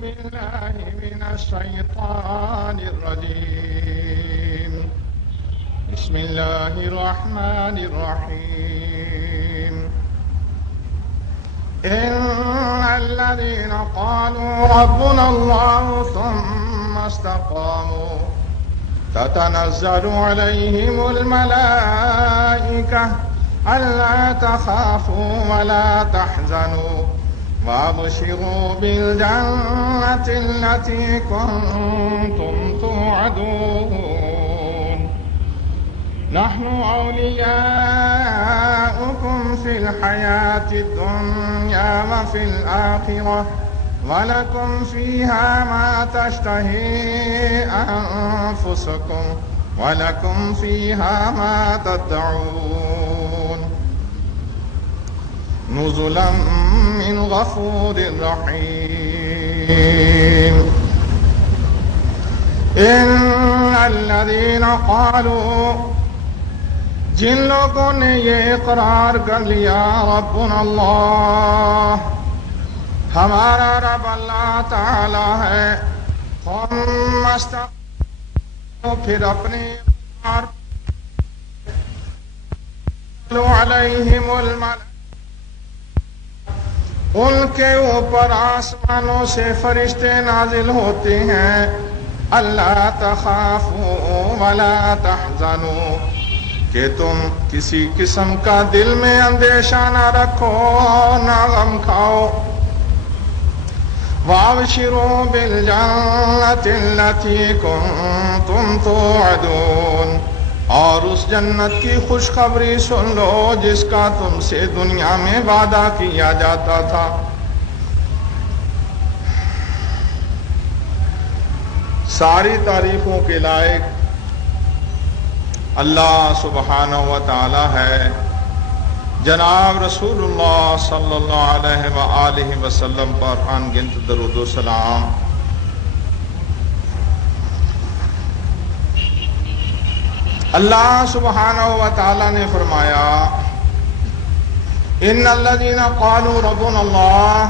بالله من الشيطان الرجيم. بسم الله الرحمن الرحيم. إن الذين قالوا ربنا الله ثم استقاموا تتنزل عليهم الملائكة ألا تخافوا ولا تحزنوا وابشروا بالجنة التي كنتم توعدون. نحن أولياؤكم في الحياة الدنيا وفي الآخرة ولكم فيها ما تشتهي أنفسكم ولكم فيها ما تدعون. نزلا من غفور رحيم. ان الذين قالوا، جن لوگوں نے یہ اقرار کر لیا ربنا اللہ، ہمارا رب اللہ تعالی ہے، ثم استقاموا، پھر اپنے علیہم الملائکہ، ان کے اوپر آسمانوں سے فرشتے نازل ہوتے ہیں، اللہ تخافوا ولا تحزنوا، کہ تم کسی قسم کا دل میں اندیشہ نہ رکھو، نہ غم کھاؤ. وابشروا بالجنة التي كنتم توعدون، اور اس جنت کی خوشخبری سن لو جس کا تم سے دنیا میں وعدہ کیا جاتا تھا. ساری تعریفوں کے لائق اللہ سبحانہ و تعالی ہے. جناب رسول اللہ صلی اللہ علیہ وآلہ وسلم پر ان گنت درود و سلام. اللہ سبحانہ و تعالی نے فرمایا ان الذین قالوا ربنا اللہ،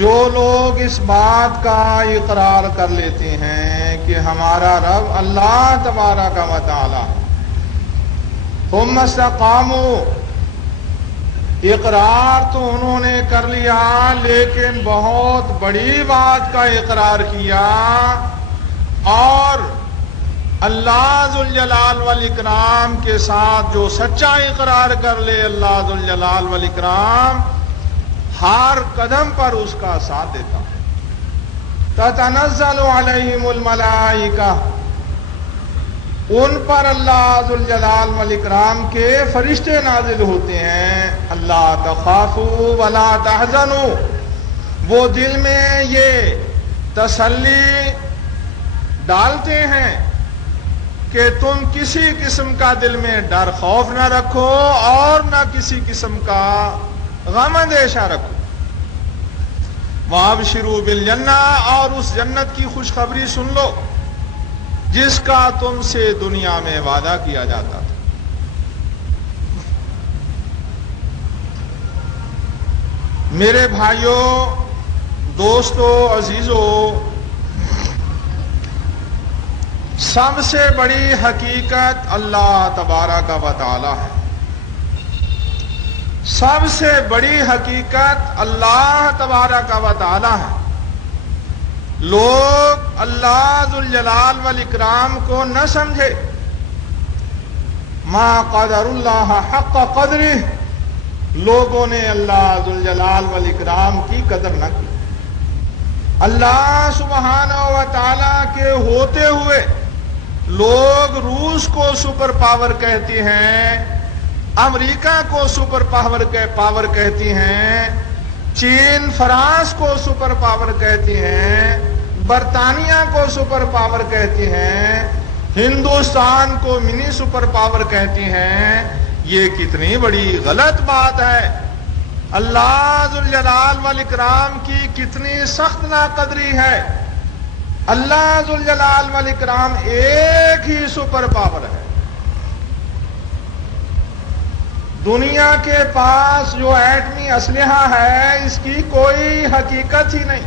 جو لوگ اس بات کا اقرار کر لیتے ہیں کہ ہمارا رب اللہ تبارک و تعالی، ثم استقاموا، اقرار تو انہوں نے کر لیا لیکن بہت بڑی بات کا اقرار کیا، اور اللہ ذوالجلال والاکرام کے ساتھ جو سچا اقرار کر لے اللہ ذوالجلال والاکرام ہر قدم پر اس کا ساتھ دیتا ہے. تتنزل علیہم الملائکہ، ان پر اللہ ذوالجلال والاکرام کے فرشتے نازل ہوتے ہیں. اللہ تخافوا ولا تحزنوا، وہ دل میں یہ تسلی ڈالتے ہیں کہ تم کسی قسم کا دل میں ڈر خوف نہ رکھو اور نہ کسی قسم کا غم اندیشہ رکھو. وابشروا بالجنہ، اور اس جنت کی خوشخبری سن لو جس کا تم سے دنیا میں وعدہ کیا جاتا تھا. میرے بھائیوں، دوستو، عزیزو، سب سے بڑی حقیقت اللہ تبارک و تعالی ہے. سب سے بڑی حقیقت اللہ تبارک و تعالی ہے. لوگ اللہ ذوالجلال والاکرام کو نہ سمجھے. ما قدر اللہ حق قدرہ، لوگوں نے اللہ ذوالجلال والاکرام کی قدر نہ کی. اللہ سبحانہ و تعالی کے ہوتے ہوئے لوگ روس کو سپر پاور کہتے ہیں، امریکہ کو سپر پاور کہتی ہیں، چین فرانس کو سپر پاور کہتی ہیں، برطانیہ کو سپر پاور کہتی ہیں، ہندوستان کو منی سپر پاور کہتی ہیں. یہ کتنی بڑی غلط بات ہے. اللہ ذوالجلال والاکرام کی کتنی سخت ناقدری ہے. اللہ ذوالجلال والاکرام ایک ہی سپر پاور ہے. دنیا کے پاس جو ایٹمی اسلحہ ہے اس کی کوئی حقیقت ہی نہیں.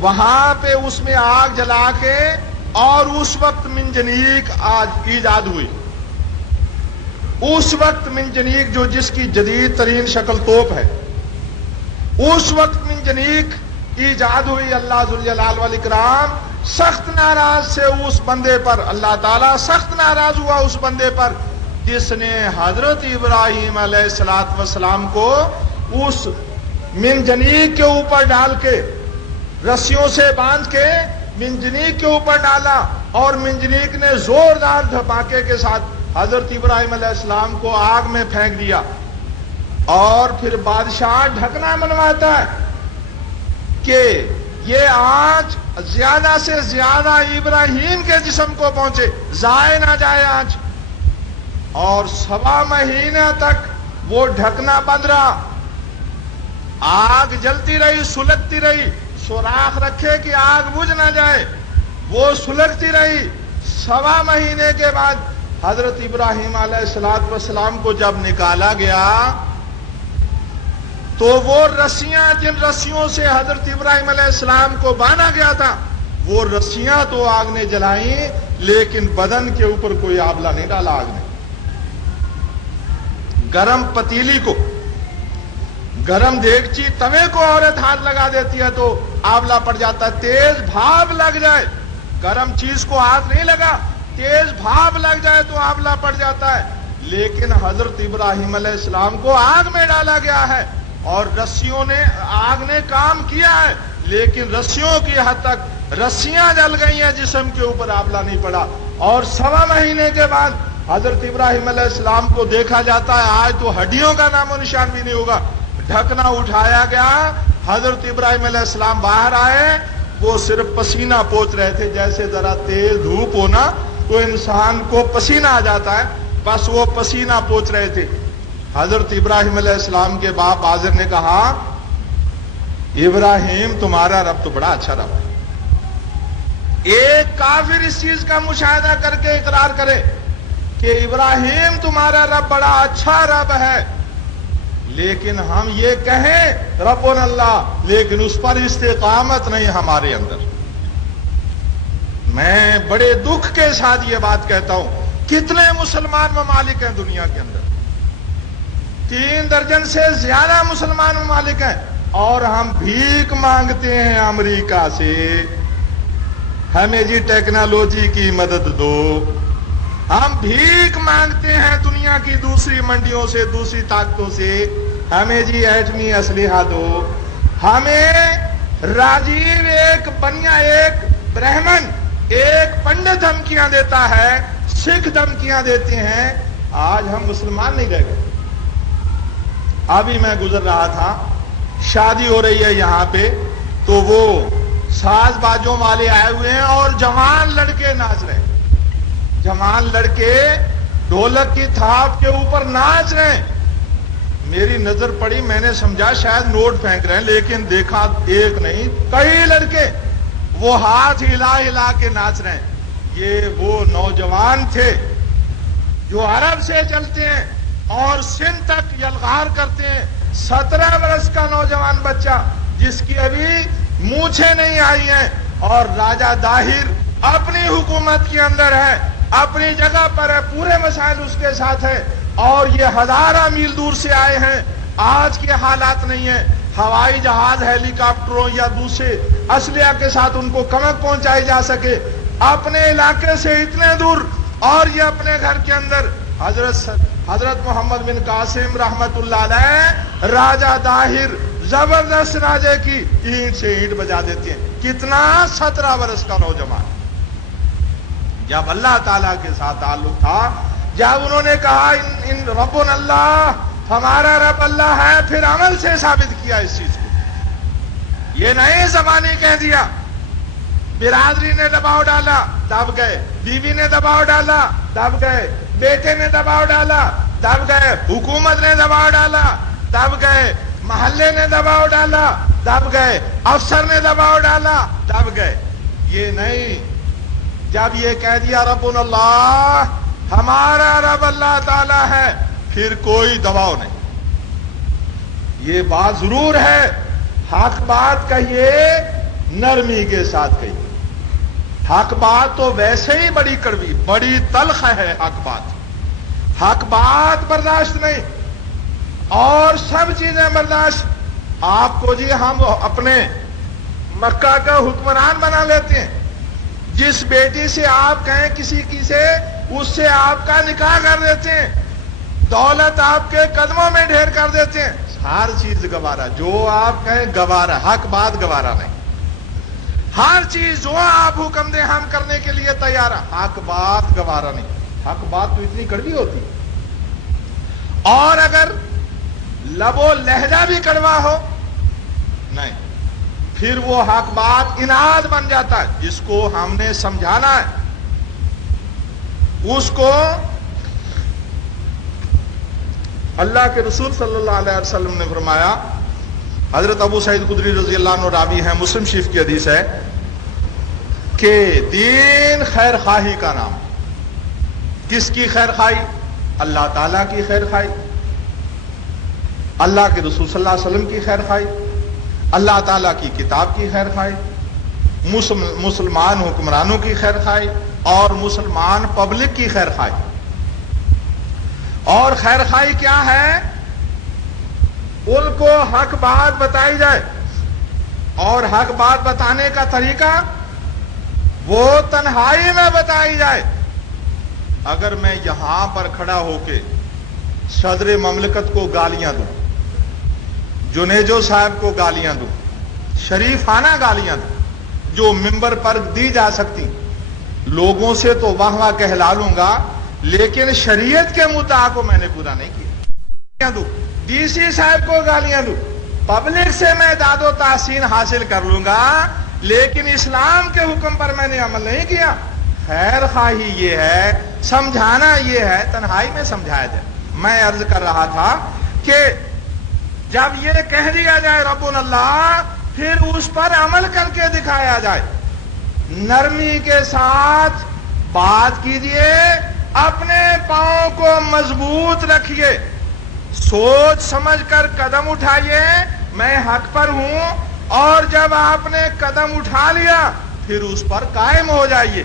وہاں پہ اس میں آگ جلا کے، اور اس وقت منجنیق آج ایجاد ہوئی. اس وقت منجنیق جو جس کی جدید ترین شکل توپ ہے، اس وقت منجنیق ایجاد ہوئی. اللہ ذوالجلال والاکرام سخت ناراض سے اس بندے پر، اللہ تعالیٰ سخت ناراض ہوا اس بندے پر جس نے حضرت ابراہیم علیہ السلام کو اس منجنیق کے اوپر ڈال کے، رسیوں سے باندھ کے منجنیق کے اوپر ڈالا، اور منجنیق نے زوردار دھماکے کے ساتھ حضرت ابراہیم علیہ السلام کو آگ میں پھینک دیا. اور پھر بادشاہ ڈھکنا منواتا ہے کہ یہ آنچ زیادہ سے زیادہ ابراہیم کے جسم کو پہنچے، ضائع نہ جائے آنچ. اور 1.25 مہینے تک وہ ڈھکنا بند رہا. آگ جلتی رہی، سلگتی رہی، سوراخ رکھے کہ آگ بجھ نہ جائے، وہ سلگتی رہی. 1.25 مہینے کے بعد حضرت ابراہیم علیہ السلام کو جب نکالا گیا تو وہ رسیاں، جن رسیوں سے حضرت ابراہیم علیہ السلام کو باندھا گیا تھا، وہ رسیاں تو آگ نے جلائیں، لیکن بدن کے اوپر کوئی آبلہ نہیں ڈالا آگ نے. گرم پتیلی کو، گرم دیگچی توے کو عورت ہاتھ لگا دیتی ہے تو آبلہ پڑ جاتا ہے. تیز بھاپ لگ جائے، گرم چیز کو ہاتھ نہیں لگا، تیز بھاپ لگ جائے تو آبلہ پڑ جاتا ہے. لیکن حضرت ابراہیم علیہ السلام کو آگ میں ڈالا گیا ہے، اور رسیوں نے، آگ نے کام کیا ہے، لیکن رسیوں کی حد تک رسیاں جل گئی ہیں، جسم کے اوپر آبلہ نہیں پڑا. اور 1.25 مہینے کے بعد حضرت ابراہیم علیہ السلام کو دیکھا جاتا ہے، آج تو ہڈیوں کا نام و نشان بھی نہیں ہوگا. ڈھکنا اٹھایا گیا، حضرت ابراہیم علیہ السلام باہر آئے، وہ صرف پسینہ پوچھ رہے تھے. جیسے ذرا تیز دھوپ ہونا تو انسان کو پسینہ آ جاتا ہے، بس وہ پسینہ پوچھ رہے تھے. حضرت ابراہیم علیہ السلام کے باپ آزر نے کہا، ابراہیم تمہارا رب تو بڑا اچھا رب ہے. ایک کافر اس چیز کا مشاہدہ کر کے اقرار کرے کہ ابراہیم تمہارا رب بڑا اچھا رب ہے، لیکن ہم یہ کہیں ربنا اللہ، لیکن اس پر استقامت نہیں ہمارے اندر. میں بڑے دکھ کے ساتھ یہ بات کہتا ہوں، کتنے مسلمان ممالک ہیں دنیا کے اندر، 3 درجن سے زیادہ مسلمان ممالک ہیں، اور ہم بھیک مانگتے ہیں امریکہ سے، ہمیں جی ٹیکنالوجی کی مدد دو. ہم بھیک مانگتے ہیں دنیا کی دوسری منڈیوں سے، دوسری طاقتوں سے، ہمیں جی ایٹمی اسلحہ دو. ہمیں راجیو، ایک بنیا، ایک برہمن، ایک پنڈت دھمکیاں دیتا ہے، سکھ دھمکیاں دیتے ہیں. آج ہم مسلمان نہیں رہ گئے. ابھی میں گزر رہا تھا، شادی ہو رہی ہے یہاں پہ، تو وہ ساز بازوں والے آئے ہوئے ہیں اور جوان لڑکے ناچ رہے ہیں. جوان لڑکے ڈھولک کی تھاپ کے اوپر ناچ رہے ہیں. میری نظر پڑی، میں نے سمجھا شاید نوٹ پھینک رہے ہیں، لیکن دیکھا ایک نہیں کئی لڑکے وہ ہاتھ ہلا ہلا کے ناچ رہے ہیں. یہ وہ نوجوان تھے جو عرب سے چلتے ہیں اور سندھ تک یلغار کرتے ہیں. 17 برس کا نوجوان بچہ جس کی ابھی مونچھیں نہیں آئی ہیں، اور راجہ داہر اپنی حکومت کے اندر ہے، اپنی جگہ پر ہے، پورے مسائل اس کے ساتھ ہے، اور یہ 1000 میل دور سے آئے ہیں. آج کے حالات نہیں ہیں، ہوائی جہاز، ہیلی کاپٹروں یا دوسرے اسلحہ کے ساتھ ان کو کمک پہنچائی جا سکے. اپنے علاقے سے اتنے دور، اور یہ اپنے گھر کے اندر حضرت محمد بن قاسم رحمت اللہ علیہ، راجہ داہر زبردست راجے کی اینٹ سے اینٹ بجا دیتے ہیں. کتنا 17 برس کا نوجوان. جب اللہ تعالیٰ کے ساتھ تعلق تھا، جب انہوں نے کہا ان ربنا اللہ، ہمارا رب اللہ ہے، پھر عمل سے ثابت کیا اس چیز کو. یہ نہیں زبانی کہہ دیا. برادری نے دباؤ ڈالا، دب گئے. بیوی نے دباؤ ڈالا، دب گئے. بیٹے نے دباؤ ڈالا، دب گئے. حکومت نے دباؤ ڈالا، دب گئے. محلے نے دباؤ ڈالا، دب گئے. افسر نے دباؤ ڈالا، دب گئے. یہ نہیں. جب یہ کہہ دیا ربنا اللہ، ہمارا رب اللہ تعالی ہے، پھر کوئی دباؤ نہیں. یہ بات ضرور ہے، حق بات کہیے نرمی کے ساتھ کہی. حق بات تو ویسے ہی بڑی کڑوی بڑی تلخ ہے. حق بات برداشت نہیں اور سب چیزیں برداشت. آپ کو جی ہم اپنے مکہ کا حکمران بنا لیتے ہیں. جس بیٹی سے آپ کہیں کسی کی سے اس سے آپ کا نکاح کر دیتے ہیں. دولت آپ کے قدموں میں ڈھیر کر دیتے ہیں. ہر چیز گوارا. جو آپ کہیں گوارا. حق بات گوارا نہیں. ہر چیز جو آپ حکم دیں ہم کرنے کے لیے تیار ہیں. حق بات گوارا نہیں. حق بات تو اتنی کڑوی ہوتی اور اگر لب و لہجہ بھی کڑوا ہو نہیں پھر وہ حق بات اناد بن جاتا ہے. جس کو ہم نے سمجھانا ہے اس کو اللہ کے رسول صلی اللہ علیہ وسلم نے فرمایا. حضرت ابو سعید خدری رضی اللہ عنہ راوی ہے. مسلم شریف کی حدیث ہے کہ دین خیر خواہی کا نام. کس کی خیر خواہی؟ اللہ تعالیٰ کی خیر خواہی, اللہ کے رسول صلی اللہ علیہ وسلم کی خیر خواہی, اللہ تعالیٰ کی کتاب کی خیر خواہی, مسلمان حکمرانوں کی خیر خواہی اور مسلمان پبلک کی خیر خواہی. اور خیر خواہی کیا ہے؟ ان کو حق بات بتائی جائے اور حق بات بتانے کا طریقہ وہ تنہائی میں بتائی جائے. اگر میں یہاں پر کھڑا ہو کے صدر مملکت کو گالیاں دوں, جنیجو صاحب کو گالیاں دوں, شریفانہ گالیاں دوں جو ممبر پر دی جا سکتی, لوگوں سے تو واہ واہ کہلا لوں گا لیکن شریعت کے مدعا کو میں نے پورا نہیں کیا. ڈی سی صاحب کو گالیاں دوں, پبلک سے میں داد و تحسین حاصل کر لوں گا لیکن اسلام کے حکم پر میں نے عمل نہیں کیا. خیر خواہی یہ ہے, سمجھانا یہ ہے, تنہائی میں سمجھایا جائے. میں عرض کر رہا تھا کہ جب یہ کہہ دیا جائے ربنا اللہ پھر اس پر عمل کر کے دکھایا جائے. نرمی کے ساتھ بات کیجئے, اپنے پاؤں کو مضبوط رکھیے, سوچ سمجھ کر قدم اٹھائیے میں حق پر ہوں, اور جب آپ نے قدم اٹھا لیا پھر اس پر قائم ہو جائیے.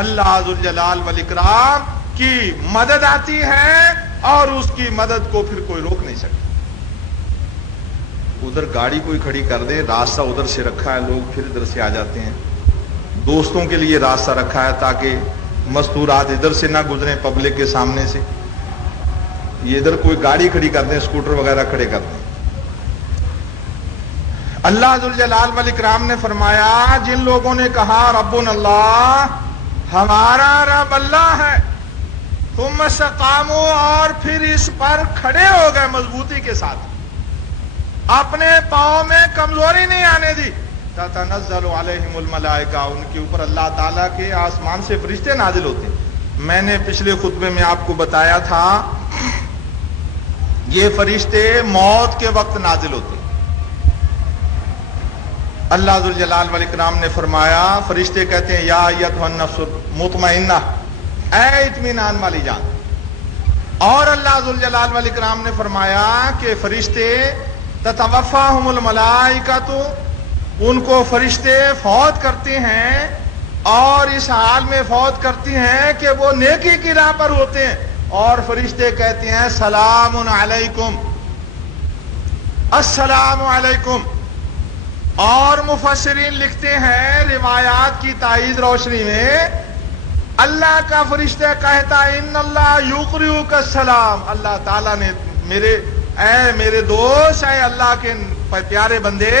اللہ ذوالجلال والاکرام کی مدد آتی ہے اور اس کی مدد کو پھر کوئی روک نہیں سکتا. ادھر گاڑی کوئی کھڑی کر دے, راستہ ادھر سے رکھا ہے, لوگ پھر ادھر سے آ جاتے ہیں. دوستوں کے لیے راستہ رکھا ہے تاکہ مستورات ادھر سے نہ گزریں پبلک کے سامنے سے. یہ ادھر کوئی گاڑی کھڑی کر دیں, اسکوٹر وغیرہ کھڑے کر دیں. اللہ ذوالجلال والاکرام نے فرمایا جن لوگوں نے کہا ربنا اللہ, ہمارا رب اللہ ہے, ثم استقاموا, اور پھر اس پر کھڑے ہو گئے مضبوطی کے ساتھ, اپنے پاؤں میں کمزوری نہیں آنے دی, تتنزل علیہم الملائکہ, ان کے اوپر اللہ تعالیٰ کے آسمان سے فرشتے نازل ہوتے. میں نے پچھلے خطبے میں آپ کو بتایا تھا یہ فرشتے موت کے وقت نازل ہوتے. اللہ ذوالجلال والاکرام نے فرمایا, فرشتے کہتے ہیں یا ایتھا النفس المطمئنہ, اے اطمینان والی جان. اور اللہ ذوالجلال والاکرام نے فرمایا کہ فرشتے تتوفاہم الملائکۃ, ان کو فرشتے فوت کرتے ہیں اور اس حال میں فوت کرتی ہیں کہ وہ نیکی کی راہ پر ہوتے ہیں, اور فرشتے کہتے ہیں سلام علیکم, السلام علیکم. اور مفسرین لکھتے ہیں روایات کی تائید روشنی میں, اللہ کا فرشتہ کہتا ہے ان اللہ یقرئک السلام, اللہ تعالیٰ نے میرے دوست, اے اللہ کے پیارے بندے,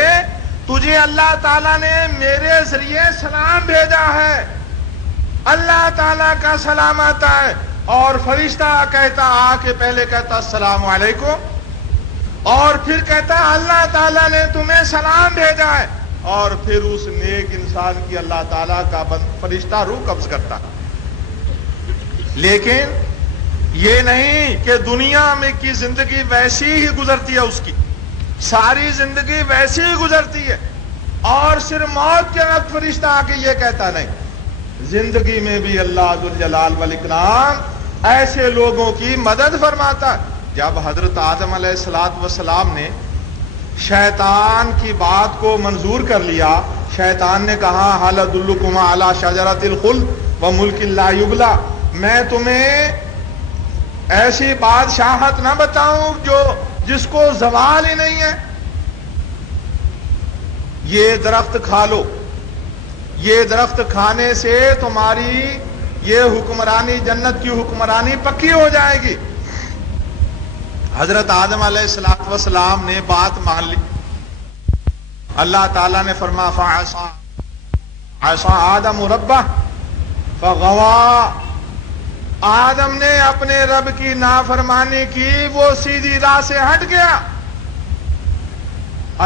تجھے اللہ تعالیٰ نے میرے ذریعے سلام بھیجا ہے. اللہ تعالیٰ کا سلام آتا ہے اور فرشتہ کہتا, آ کے پہلے کہتا السلام علیکم اور پھر کہتا اللہ تعالیٰ نے تمہیں سلام بھیجا ہے, اور پھر اس نیک انسان کی اللہ تعالیٰ کا فرشتہ روح قبض کرتا. لیکن یہ نہیں کہ دنیا میں کی زندگی ویسی ہی گزرتی ہے, اس کی ساری زندگی ویسی ہی گزرتی ہے اور صرف موت کے وقت فرشتہ آ کے یہ کہتا نہیں. زندگی میں بھی اللہ ذوالجلال والاکرام ایسے لوگوں کی مدد فرماتا ہے. جب حضرت آدم علیہ السلام نے شیطان کی بات کو منظور کر لیا, شیطان نے کہا هل ادلکم علی شجرۃ الخلد وملک لا یبلی، میں تمہیں ایسی بادشاہت نہ بتاؤں جس کو زوال ہی نہیں ہے؟ یہ درخت کھا لو، یہ درخت کھانے سے تمہاری یہ حکمرانی، جنت کی حکمرانی پکی ہو جائے گی۔ حضرت آدم علیہ السلام نے بات مان لی۔ اللہ تعالیٰ نے فرمایا فعصى آدم ربہ فغوا، آدم نے اپنے رب کی نافرمانی کی، وہ سیدھی راہ سے ہٹ گیا۔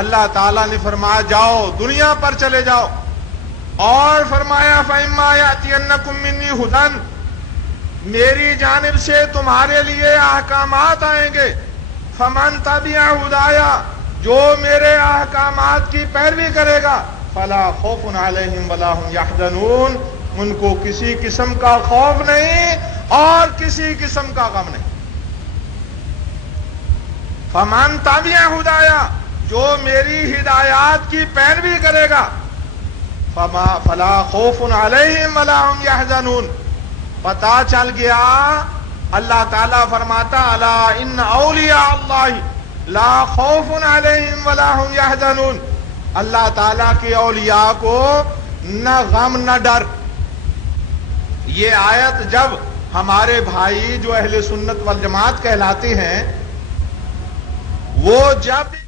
اللہ تعالیٰ نے فرمایا جاؤ دنیا پر چلے جاؤ، اور فرمایا فَإِمَّا يَأْتِيَنَّكُم مِّنِّي هُدًى، میری جانب سے تمہارے لیے احکامات آئیں گے، فَمَن تَبِعَ هُدَايَ، جو میرے احکامات کی پیروی کرے گا، فَلَا خَوْفٌ عَلَيْهِمْ وَلَا هُمْ يَحْزَنُونَ، ان کو کسی قسم کا خوف نہیں اور کسی قسم کا غم نہیں۔ فَمَن تَبِعَ هُدَايَ، جو میری ہدایات کی پیروی کرے گا، فلا خوف علیہم ولا هم يحزنون، پتہ چل گیا۔ اللہ تعالیٰ فرماتا الا ان اولیاء اللہ لا خوف علیہم ولا هم يحزنون، اللہ تعالیٰ کے اولیاء کو نہ غم نہ ڈر۔ یہ آیت جب ہمارے بھائی جو اہل سنت والجماعت کہلاتے ہیں، وہ جب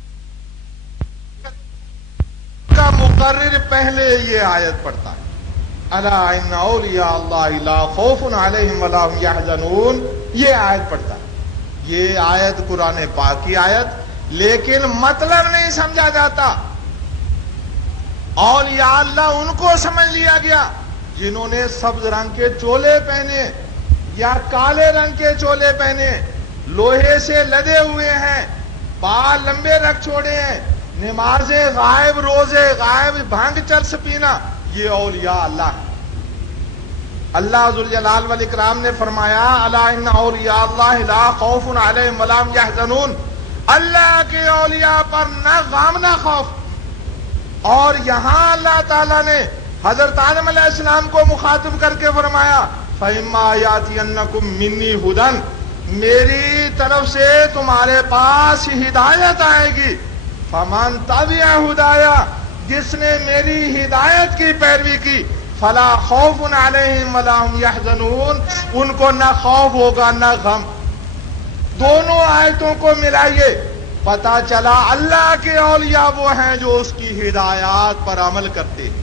کا مقرر پہلے یہ آیت پڑھتا ہے الا ان اولیاء اللہ لا خوف علیہم ولا هم يحزنون، یہ آیت پڑھتا ہے۔ یہ آیت قرآن پاک کی آیت، لیکن مطلب نہیں سمجھا جاتا۔ اولیاء اللہ ان کو سمجھ لیا گیا جنہوں نے سبز رنگ کے چولے پہنے یا کالے رنگ کے چولے پہنے، لوہے سے لدے ہوئے ہیں، بال لمبے رکھ چھوڑے ہیں، نمازیں غائب، روزے غائب، بھنگ چرس پینا، یہ اولیاء اللہ ہے۔ اللہ ذوالجلال والاکرام نے فرمایا الا ان اولیاء اللہ لا خوف علیہم ولا هم يحزنون، اللہ کے اولیاء پر نہ غم نہ خوف۔ اور یہاں اللہ تعالیٰ نے حضرت آدم علیہ السلام کو مخاطب کر کے فرمایا فَإِمَّا يَأْتِيَنَّكُم مِّنِّي هُدًى، میری طرف سے تمہارے پاس ہدایت آئے گی، فَمَن تَبِعَ هُدَايَ، جس نے میری ہدایت کی پیروی کی، فَلَا خَوْفٌ عَلَيْهِمْ وَلَا هُمْ يَحْزَنُونَ، ان کو نہ خوف ہوگا نہ غم۔ دونوں آیتوں کو ملائیے، پتہ چلا اللہ کے اولیاء وہ ہیں جو اس کی ہدایات پر عمل کرتے ہیں۔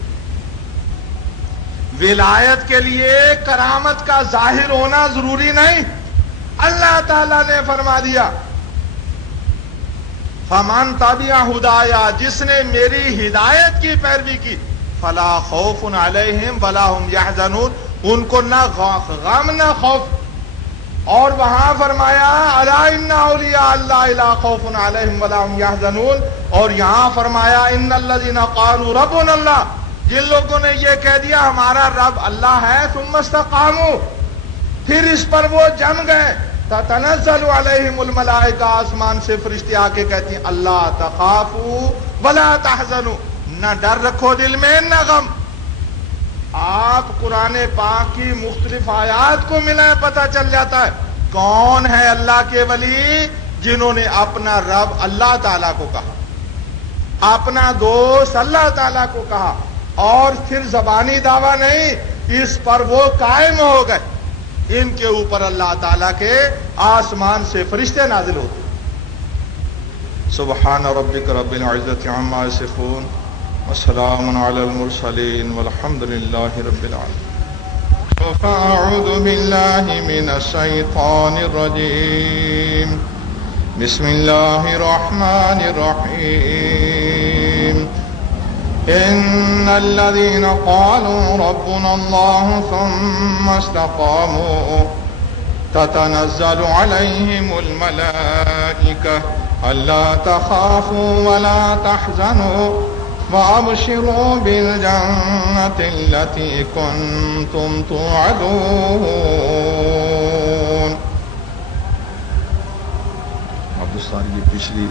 ولایت کے لیے کرامت کا ظاہر ہونا ضروری نہیں، اللہ تعالیٰ نے فرما دیا فَمَن تَبِعَ هُدَايَ، جس نے میری ہدایت کی پیروی کی، فَلَا خَوْفٌ عَلَيْهِمْ وَلَا هُمْ يَحْزَنُونَ، ان کو نہ غم نہ خوف۔ اور وہاں فرمایا الا ان اولیاء اللہ لا خوف علیہم ولا هم يحزنون، اور یہاں فرمایا ان الذين قالوا ربنا اللہ، جن لوگوں نے یہ کہہ دیا ہمارا رب اللہ ہے، ثم استقاموا، پھر اس پر وہ جم گئے، تتنزل علیہم الملائکہ، آسمان سے فرشتے آ کے کہتی ہیں اللہ تخافوا ولا تحزنوا، نہ ڈر رکھو دل میں نہ غم۔ آپ قرآن پاک کی مختلف آیات کو ملائیں، پتہ چل جاتا ہے کون ہے اللہ کے ولی جنہوں نے اپنا رب اللہ تعالیٰ کو کہا، اپنا دوست اللہ تعالیٰ کو کہا، اور پھر زبانی دعویٰ نہیں، اس پر وہ قائم ہو گئے۔ ان کے اوپر اللہ تعالیٰ کے آسمان سے فرشتے نازل ہوتے۔ سبحان ربک رب العزت عما یصفون وسلام علی المرسلین والحمد للہ رب العالمین۔ فاعوذ باللہ من الشیطان الرجیم، بسم اللہ الرحمن الرحیم۔ ان الذين قالوا ربنا الله ثم استقاموا تتنزل عليهم الملائكة ألا تخافوا ولا تحزنوا وأبشروا بالجنة التي كنتم توعدون۔ عبدالستان یہ پچھلی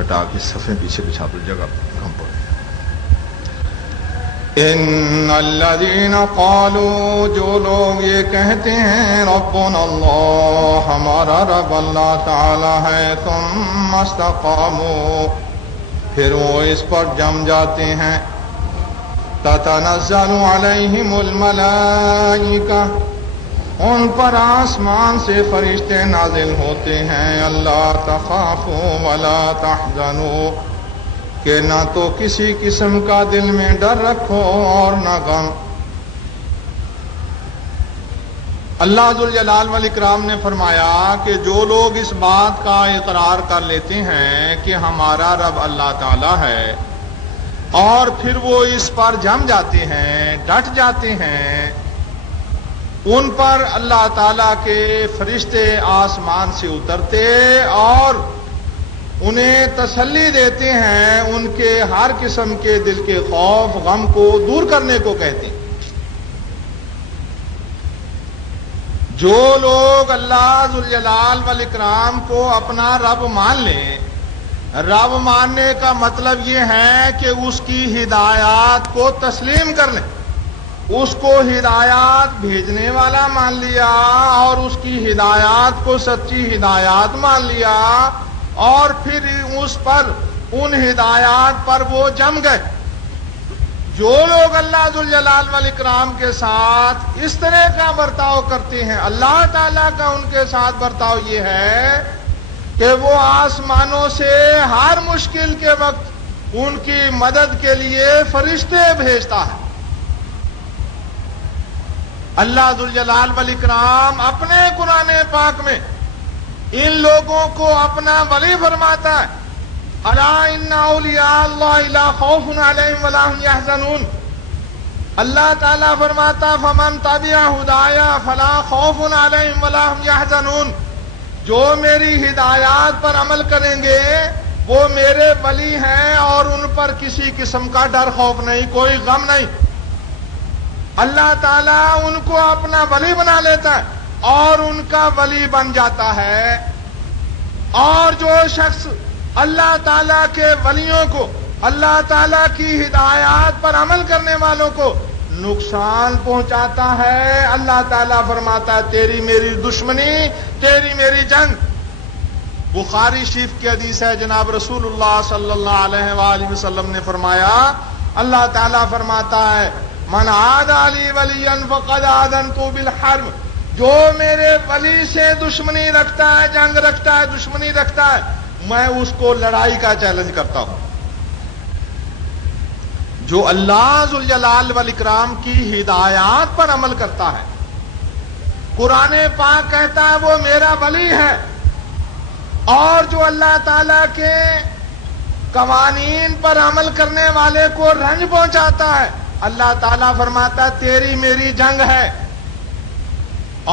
ہٹا کے صفحے پیچھے بچھا دو، جگہ کم پڑ۔ ان الذین قالوا، جو لوگ یہ کہتے ہیں ربنا اللہ، ہمارا رب اللہ تعالی ہے، ثم استقاموا، پھر وہ اس پر جم جاتے ہیں، تتنزل علیہم الملائکہ، ان پر آسمان سے فرشتے نازل ہوتے ہیں، اللہ تخافوا ولا تحزنوا، کہ نہ تو کسی قسم کا دل میں ڈر رکھو اور نہ غم۔ اللہ ذوالجلال والاکرام نے فرمایا کہ جو لوگ اس بات کا اقرار کر لیتے ہیں کہ ہمارا رب اللہ تعالی ہے، اور پھر وہ اس پر جم جاتے ہیں، ڈٹ جاتے ہیں، ان پر اللہ تعالیٰ کے فرشتے آسمان سے اترتے اور انہیں تسلی دیتے ہیں، ان کے ہر قسم کے دل کے خوف غم کو دور کرنے کو کہتے ہیں۔ جو لوگ اللہ ذوالجلال والاکرام کو اپنا رب مان لیں، رب ماننے کا مطلب یہ ہے کہ اس کی ہدایات کو تسلیم کر لیں، اس کو ہدایات بھیجنے والا مان لیا اور اس کی ہدایات کو سچی ہدایات مان لیا، اور پھر اس پر ان ہدایات پر وہ جم گئے۔ جو لوگ اللہ ذوالجلال والاکرام کے ساتھ اس طرح کا برتاؤ کرتے ہیں، اللہ تعالیٰ کا ان کے ساتھ برتاؤ یہ ہے کہ وہ آسمانوں سے ہر مشکل کے وقت ان کی مدد کے لیے فرشتے بھیجتا ہے۔ اللہ ذوالجلال والاکرام اپنے قرآن پاک میں ان لوگوں کو اپنا ولی فرماتا ہے، الا ان اولیاء اللہ لا خوف علیہم ولا هم يحزنون۔ اللہ تعالیٰ فرماتا فمن تبع ہدایا فلا خوف علیہم ولا هم يحزنون، جو میری ہدایات پر عمل کریں گے وہ میرے ولی ہیں اور ان پر کسی قسم کا ڈر خوف نہیں، کوئی غم نہیں۔ اللہ تعالیٰ ان کو اپنا ولی بنا لیتا ہے اور ان کا ولی بن جاتا ہے، اور جو شخص اللہ تعالیٰ کے ولیوں کو، اللہ تعالیٰ کی ہدایات پر عمل کرنے والوں کو نقصان پہنچاتا ہے، اللہ تعالیٰ فرماتا ہے تیری میری دشمنی، تیری میری جنگ۔ بخاری شریف کی حدیث ہے، جناب رسول اللہ صلی اللہ علیہ وآلہ وسلم نے فرمایا، اللہ تعالیٰ فرماتا ہے من عادى لي وليا فقد آذنته بالحرب، جو میرے ولی سے دشمنی رکھتا ہے، جنگ رکھتا ہے، دشمنی رکھتا ہے، میں اس کو لڑائی کا چیلنج کرتا ہوں۔ جو اللہ ذوالجلال والاکرام کی ہدایات پر عمل کرتا ہے، قرآن پاک کہتا ہے وہ میرا ولی ہے، اور جو اللہ تعالی کے قوانین پر عمل کرنے والے کو رنج پہنچاتا ہے، اللہ تعالیٰ فرماتا ہے تیری میری جنگ ہے۔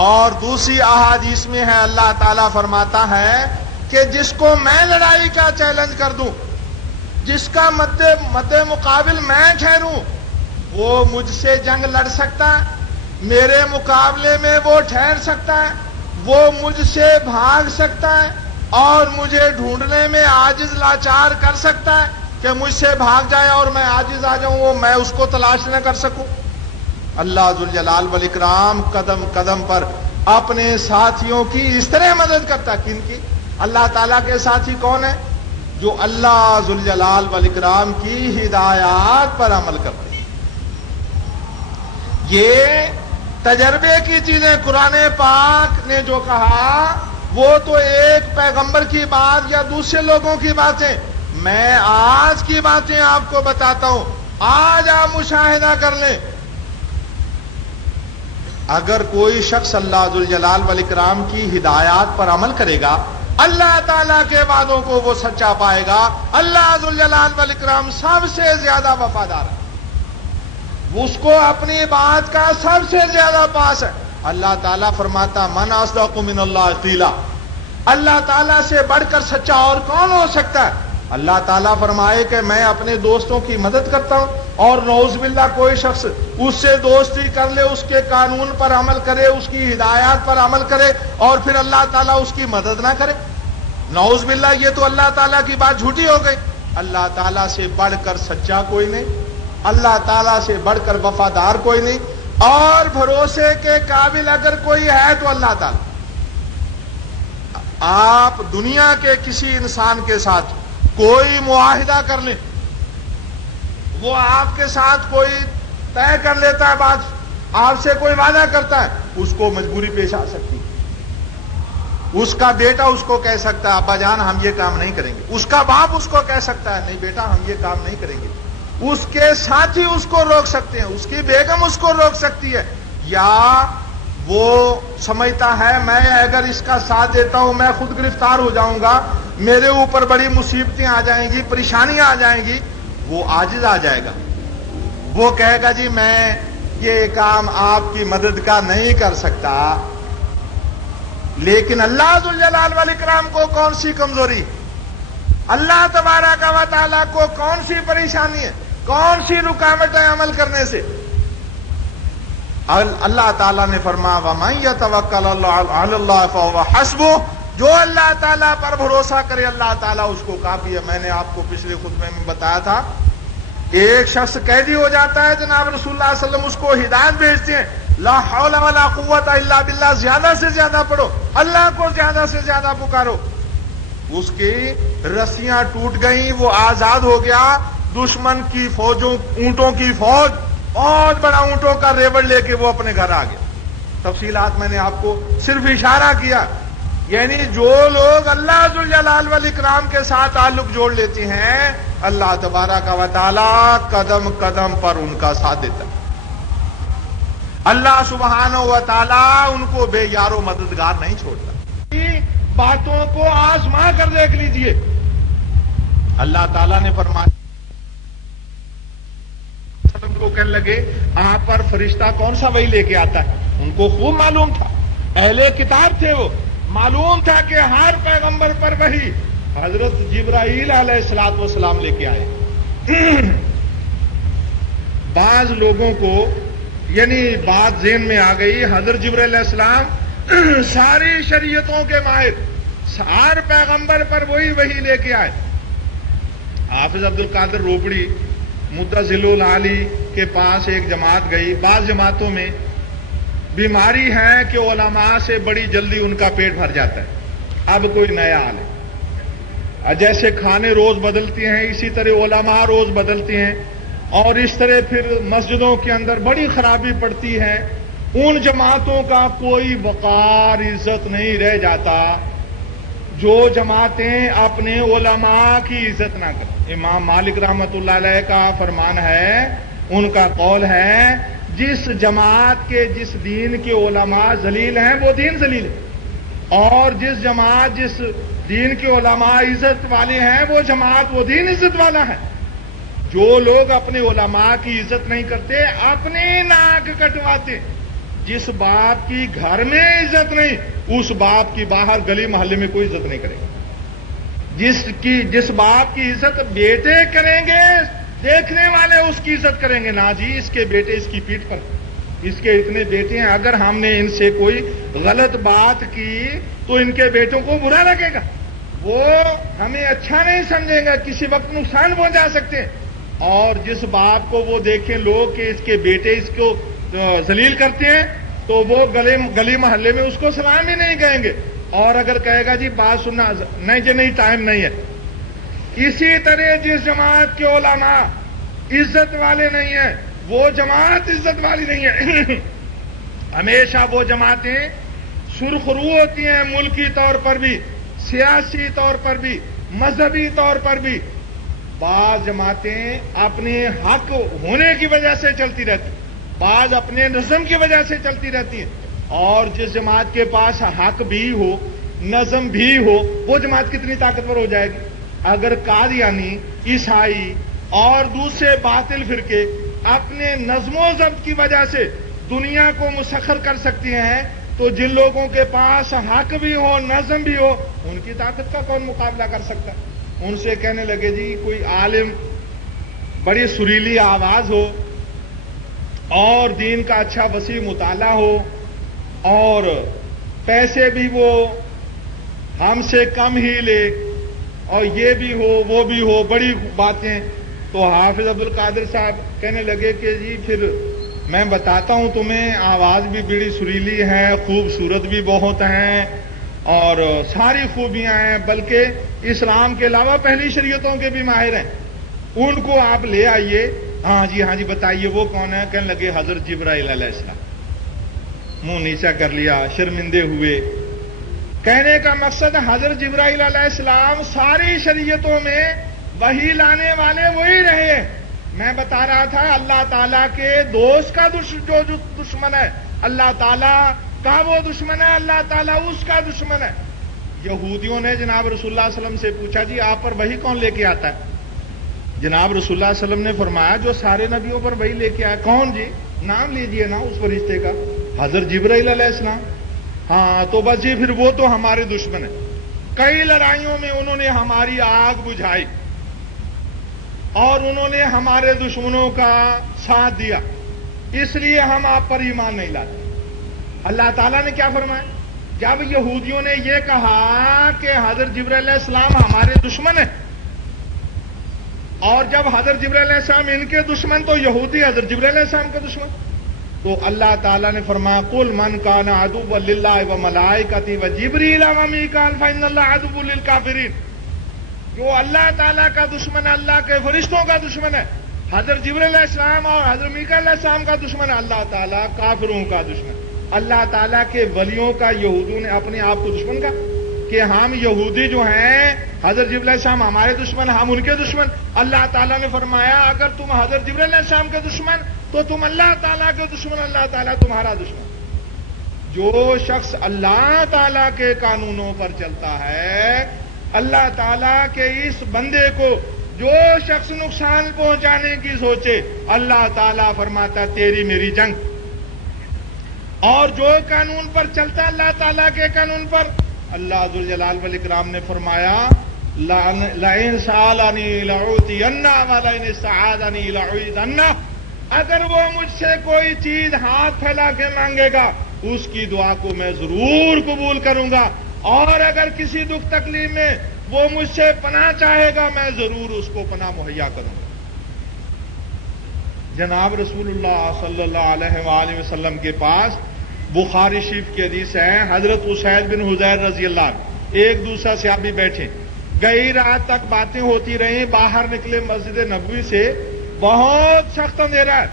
اور دوسری احادیث میں ہے، اللہ تعالیٰ فرماتا ہے کہ جس کو میں لڑائی کا چیلنج کر دوں، جس کا مد مقابل میں ٹھہروں، وہ مجھ سے جنگ لڑ سکتا ہے، میرے مقابلے میں وہ ٹھہر سکتا ہے، وہ مجھ سے بھاگ سکتا ہے اور مجھے ڈھونڈنے میں عاجز لاچار کر سکتا ہے کہ مجھ سے بھاگ جائے اور میں عاجز آ جاؤں، وہ میں اس کو تلاش نہ کر سکوں۔ اللہ ذوالجلال والاکرام قدم قدم پر اپنے ساتھیوں کی اس طرح مدد کرتا ہے۔ کن کی؟ اللہ تعالیٰ کے ساتھی کون ہیں؟ جو اللہ ذوالجلال والاکرام کی ہدایات پر عمل کرتے ہیں۔ یہ تجربے کی چیزیں قرآن پاک نے جو کہا وہ تو ایک پیغمبر کی بات یا دوسرے لوگوں کی باتیں، میں آج کی باتیں آپ کو بتاتا ہوں، آج آپ مشاہدہ کر لیں۔ اگر کوئی شخص اللہ ذوالجلال والاکرام کی ہدایات پر عمل کرے گا، اللہ تعالیٰ کے وعدوں کو وہ سچا پائے گا۔ اللہ ذوالجلال والاکرام سب سے زیادہ وفادار ہے، اس کو اپنی بات کا سب سے زیادہ پاس ہے۔ اللہ تعالیٰ فرماتا من اصدق من اللہ قیلا، اللہ تعالیٰ سے بڑھ کر سچا اور کون ہو سکتا ہے؟ اللہ تعالیٰ فرمائے کہ میں اپنے دوستوں کی مدد کرتا ہوں، اور نعوذ باللہ کوئی شخص اس سے دوستی کر لے، اس کے قانون پر عمل کرے، اس کی ہدایات پر عمل کرے، اور پھر اللہ تعالیٰ اس کی مدد نہ کرے، نعوذ باللہ یہ تو اللہ تعالیٰ کی بات جھوٹی ہو گئی۔ اللہ تعالیٰ سے بڑھ کر سچا کوئی نہیں، اللہ تعالیٰ سے بڑھ کر وفادار کوئی نہیں، اور بھروسے کے قابل اگر کوئی ہے تو اللہ تعالیٰ۔ آپ دنیا کے کسی انسان کے ساتھ کوئی معاہدہ کر لیں، وہ آپ کے ساتھ کوئی طے کر لیتا ہے بات، آپ سے کوئی وعدہ کرتا ہے، اس کو مجبوری پیش آ سکتی ہے۔ اس کا بیٹا اس کو کہہ سکتا ہے ابا جان ہم یہ کام نہیں کریں گے، اس کا باپ اس کو کہہ سکتا ہے نہیں بیٹا ہم یہ کام نہیں کریں گے، اس کے ساتھی اس کو روک سکتے ہیں، اس کی بیگم اس کو روک سکتی ہے، یا وہ سمجھتا ہے میں اگر اس کا ساتھ دیتا ہوں میں خود گرفتار ہو جاؤں گا، میرے اوپر بڑی مصیبتیں آ جائیں گی، پریشانیاں آ جائیں گی، وہ عاجز آ جائے گا، وہ کہے گا جی میں یہ کام آپ کی مدد کا نہیں کر سکتا۔ لیکن اللہ ذوالجلال والاکرام کو کون سی کمزوری، اللہ تبارک و تعالیٰ کو کون سی پریشانی ہے، کون سی رکاوٹ ہے عمل کرنے سے؟ اللہ تعالیٰ نے فرمایا وَمَن يَتَوَكَّلْ عَلَى اللَّهِ فَهُوَ حَسْبُهُ، جو اللہ تعالیٰ پر بھروسہ کرے اللہ تعالیٰ اس کو کافی ہے۔ میں نے آپ کو پچھلے خطبے میں بتایا تھا، ایک شخص قیدی ہو جاتا ہے، جناب رسول اللہ صلی اللہ علیہ وسلم اس کو ہدایت بھیجتے ہیں لا حول ولا قوت الا باللہ، زیادہ سے زیادہ پڑھو، اللہ کو زیادہ سے زیادہ پکارو۔ اس کی رسیاں ٹوٹ گئیں، وہ آزاد ہو گیا، دشمن کی فوجوں، اونٹوں کی فوج، بہت بڑا اونٹوں کا ریوڑ لے کے وہ اپنے گھر آ گیا۔ تفصیلات میں نے آپ کو صرف اشارہ کیا، یعنی جو لوگ اللہ ذوالجلال والاکرام کے ساتھ تعلق جوڑ لیتے ہیں اللہ تبارک و تعالی قدم قدم پر ان کا ساتھ دیتا ہے۔ اللہ سبحانہ و تعالی ان کو بے یار و مددگار نہیں چھوڑتا۔ باتوں کو آزما کر دیکھ لیجئے، اللہ تعالیٰ نے فرمایا کو کہنے لگے آپ پر فرشتہ کون سا وحی لے کے آتا ہے، ان کو خوب معلوم تھا، اہل کتاب تھے، وہ معلوم تھا کہ ہر پیغمبر پر وحی حضرت جبرائیل علیہ السلام لے کے آئے۔ بعض لوگوں کو یعنی بات ذہن میں آ گئی، حضرت جبرائیل علیہ السلام ساری شریعتوں کے ماہر، ہر پیغمبر پر وہی لے کے آئے۔ حافظ عبد القادر روپڑی متزل العالی کے پاس ایک جماعت گئی، بعض جماعتوں میں بیماری ہے کہ علماء سے بڑی جلدی ان کا پیٹ بھر جاتا ہے، اب کوئی نیا حال ہے، جیسے کھانے روز بدلتی ہیں اسی طرح علماء روز بدلتے ہیں، اور اس طرح پھر مسجدوں کے اندر بڑی خرابی پڑتی ہے، ان جماعتوں کا کوئی وقار عزت نہیں رہ جاتا جو جماعتیں اپنے علماء کی عزت نہ کریں۔ امام مالک رحمۃ اللہ علیہ کا فرمان ہے، ان کا قول ہے جس جماعت کے جس دین کے علماء ذلیل ہیں وہ دین ذلیل ہے، اور جس جماعت جس دین کے علماء عزت والے ہیں وہ جماعت وہ دین عزت والا ہے۔ جو لوگ اپنے علماء کی عزت نہیں کرتے اپنی ناک کٹواتے، جس باپ کی گھر میں عزت نہیں اس باپ کی باہر گلی محلے میں کوئی عزت نہیں کرے گا، جس باپ کی عزت بیٹے کریں گے دیکھنے والے اس کی عزت کریں گے، نا جی اس کے بیٹے اس کی پیٹھ پر، اس کے اتنے بیٹے ہیں، اگر ہم نے ان سے کوئی غلط بات کی تو ان کے بیٹوں کو برا لگے گا، وہ ہمیں اچھا نہیں سمجھیں گا، کسی وقت نقصان پہنچا سکتے ہیں۔ اور جس باپ کو وہ دیکھیں لوگ کہ اس کے بیٹے اس کو ذلیل کرتے ہیں تو وہ گلی محلے میں اس کو سلام ہی نہیں کہیں گے، اور اگر کہے گا جی بات سننا نہیں جی نہیں ٹائم نہیں ہے۔ اسی طرح جس جماعت کے علماء عزت والے نہیں ہیں وہ جماعت عزت والی نہیں ہے۔ ہمیشہ وہ جماعتیں سرخرو ہوتی ہیں، ملکی طور پر بھی، سیاسی طور پر بھی، مذہبی طور پر بھی۔ بعض جماعتیں اپنے حق ہونے کی وجہ سے چلتی رہتی، بعض اپنے نظم کی وجہ سے چلتی رہتی ہیں، اور جس جماعت کے پاس حق بھی ہو نظم بھی ہو وہ جماعت کتنی طاقتور ہو جائے گی؟ اگر قادیانی، عیسائی اور دوسرے باطل فرقے اپنے نظم و ضبط کی وجہ سے دنیا کو مسخر کر سکتی ہیں تو جن لوگوں کے پاس حق بھی ہو نظم بھی ہو ان کی طاقت کا کون مقابلہ کر سکتا ہے؟ ان سے کہنے لگے جی کوئی عالم بڑی سریلی آواز ہو اور دین کا اچھا وسیع مطالعہ ہو اور پیسے بھی وہ ہم سے کم ہی لے اور یہ بھی ہو وہ بھی ہو، بڑی باتیں، تو حافظ عبد القادر صاحب کہنے لگے کہ جی پھر میں بتاتا ہوں تمہیں، آواز بھی بڑی سریلی ہے، خوبصورت بھی بہت ہیں اور ساری خوبیاں ہیں، بلکہ اسلام کے علاوہ پہلی شریعتوں کے بھی ماہر ہیں، ان کو آپ لے آئیے۔ ہاں جی بتائیے وہ کون ہے؟ کہنے لگے حضرت جبرائیل علیہ السلام۔ منہ نیچا کر لیا، شرمندے ہوئے۔ کہنے کا مقصد حضرت جبرائیل علیہ السلام ساری شریعتوں میں وحی لانے والے وہی رہے۔ میں بتا رہا تھا اللہ تعالیٰ کے دوست کا جو دشمن ہے، اللہ تعالیٰ کا وہ دشمن ہے، اللہ تعالیٰ اس کا دشمن ہے۔ یہودیوں نے جناب رسول اللہ صلی اللہ علیہ وسلم سے پوچھا جی آپ پر وحی کون لے کے آتا ہے؟ جناب رسول اللہ صلی اللہ علیہ وسلم نے فرمایا جو سارے نبیوں پر وحی لے کے آیا۔ کون جی؟ نام لیجئے نا اس فرشتے کا۔ حضرت جبرائیل علیہ السلام۔ ہاں تو بس جی پھر وہ تو ہمارے دشمن ہیں، کئی لڑائیوں میں انہوں نے ہماری آگ بجھائی اور انہوں نے ہمارے دشمنوں کا ساتھ دیا، اس لیے ہم آپ پر ایمان نہیں لاتے۔ اللہ تعالیٰ نے کیا فرمایا؟ جب یہودیوں نے یہ کہا کہ حضرت جبرائیل علیہ السلام ہمارے دشمن ہیں، اور جب حضرت جبرائیل علیہ السلام ان کے دشمن تو یہودی حضرت جبرائیل علیہ السلام کے دشمن، تو اللہ تعالیٰ نے فرمایا قل من کان عدوا للہ وملائکتہ وجبریل ومیکائیل فإن اللہ عدو للکافرین۔ جو اللہ تعالیٰ کا دشمن ہے، اللہ کے فرشتوں کا دشمن ہے، حضرت جبرائیل علیہ السلام اور حضرت میکائیل علیہ السلام کا دشمن ہے، اللہ تعالیٰ کافروں کا دشمن۔ اللہ تعالیٰ کے ولیوں کا یہودیوں نے اپنے آپ کو دشمن کا کہ ہم یہودی جو ہیں حضرت جبرائیل علیہ السلام ہمارے دشمن، ہم ان کے دشمن۔ اللہ تعالیٰ نے فرمایا اگر تم حضرت جبرائیل علیہ السلام کے دشمن تو تم اللہ تعالیٰ کے دشمن، اللہ تعالیٰ تمہارا دشمن۔ جو شخص اللہ تعالیٰ کے قانونوں پر چلتا ہے، اللہ تعالیٰ کے اس بندے کو جو شخص نقصان پہنچانے کی سوچے، اللہ تعالیٰ فرماتا تیری میری جنگ۔ اور جو قانون پر چلتا ہے اللہ تعالیٰ کے قانون پر، اللہ ذوالجلال والاکرام نے فرمایا لئن سألنی لأعطینہ ولئن استعاذنی لأعیذنہ۔ اگر وہ مجھ سے کوئی چیز ہاتھ پھیلا کے مانگے گا اس کی دعا کو میں ضرور قبول کروں گا، اور اگر کسی دکھ تکلیف میں وہ مجھ سے پناہ چاہے گا میں ضرور اس کو پناہ مہیا کروں گا۔ جناب رسول اللہ صلی اللہ علیہ وآلہ وسلم کے پاس بخاری شریف کی حدیث ہے، حضرت اسید بن حضیر رضی اللہ عنہ ایک دوسرا صحابی بیٹھے، گئی رات تک باتیں ہوتی رہیں، باہر نکلے مسجد نبوی سے، بہت سخت اندھیرا ہے۔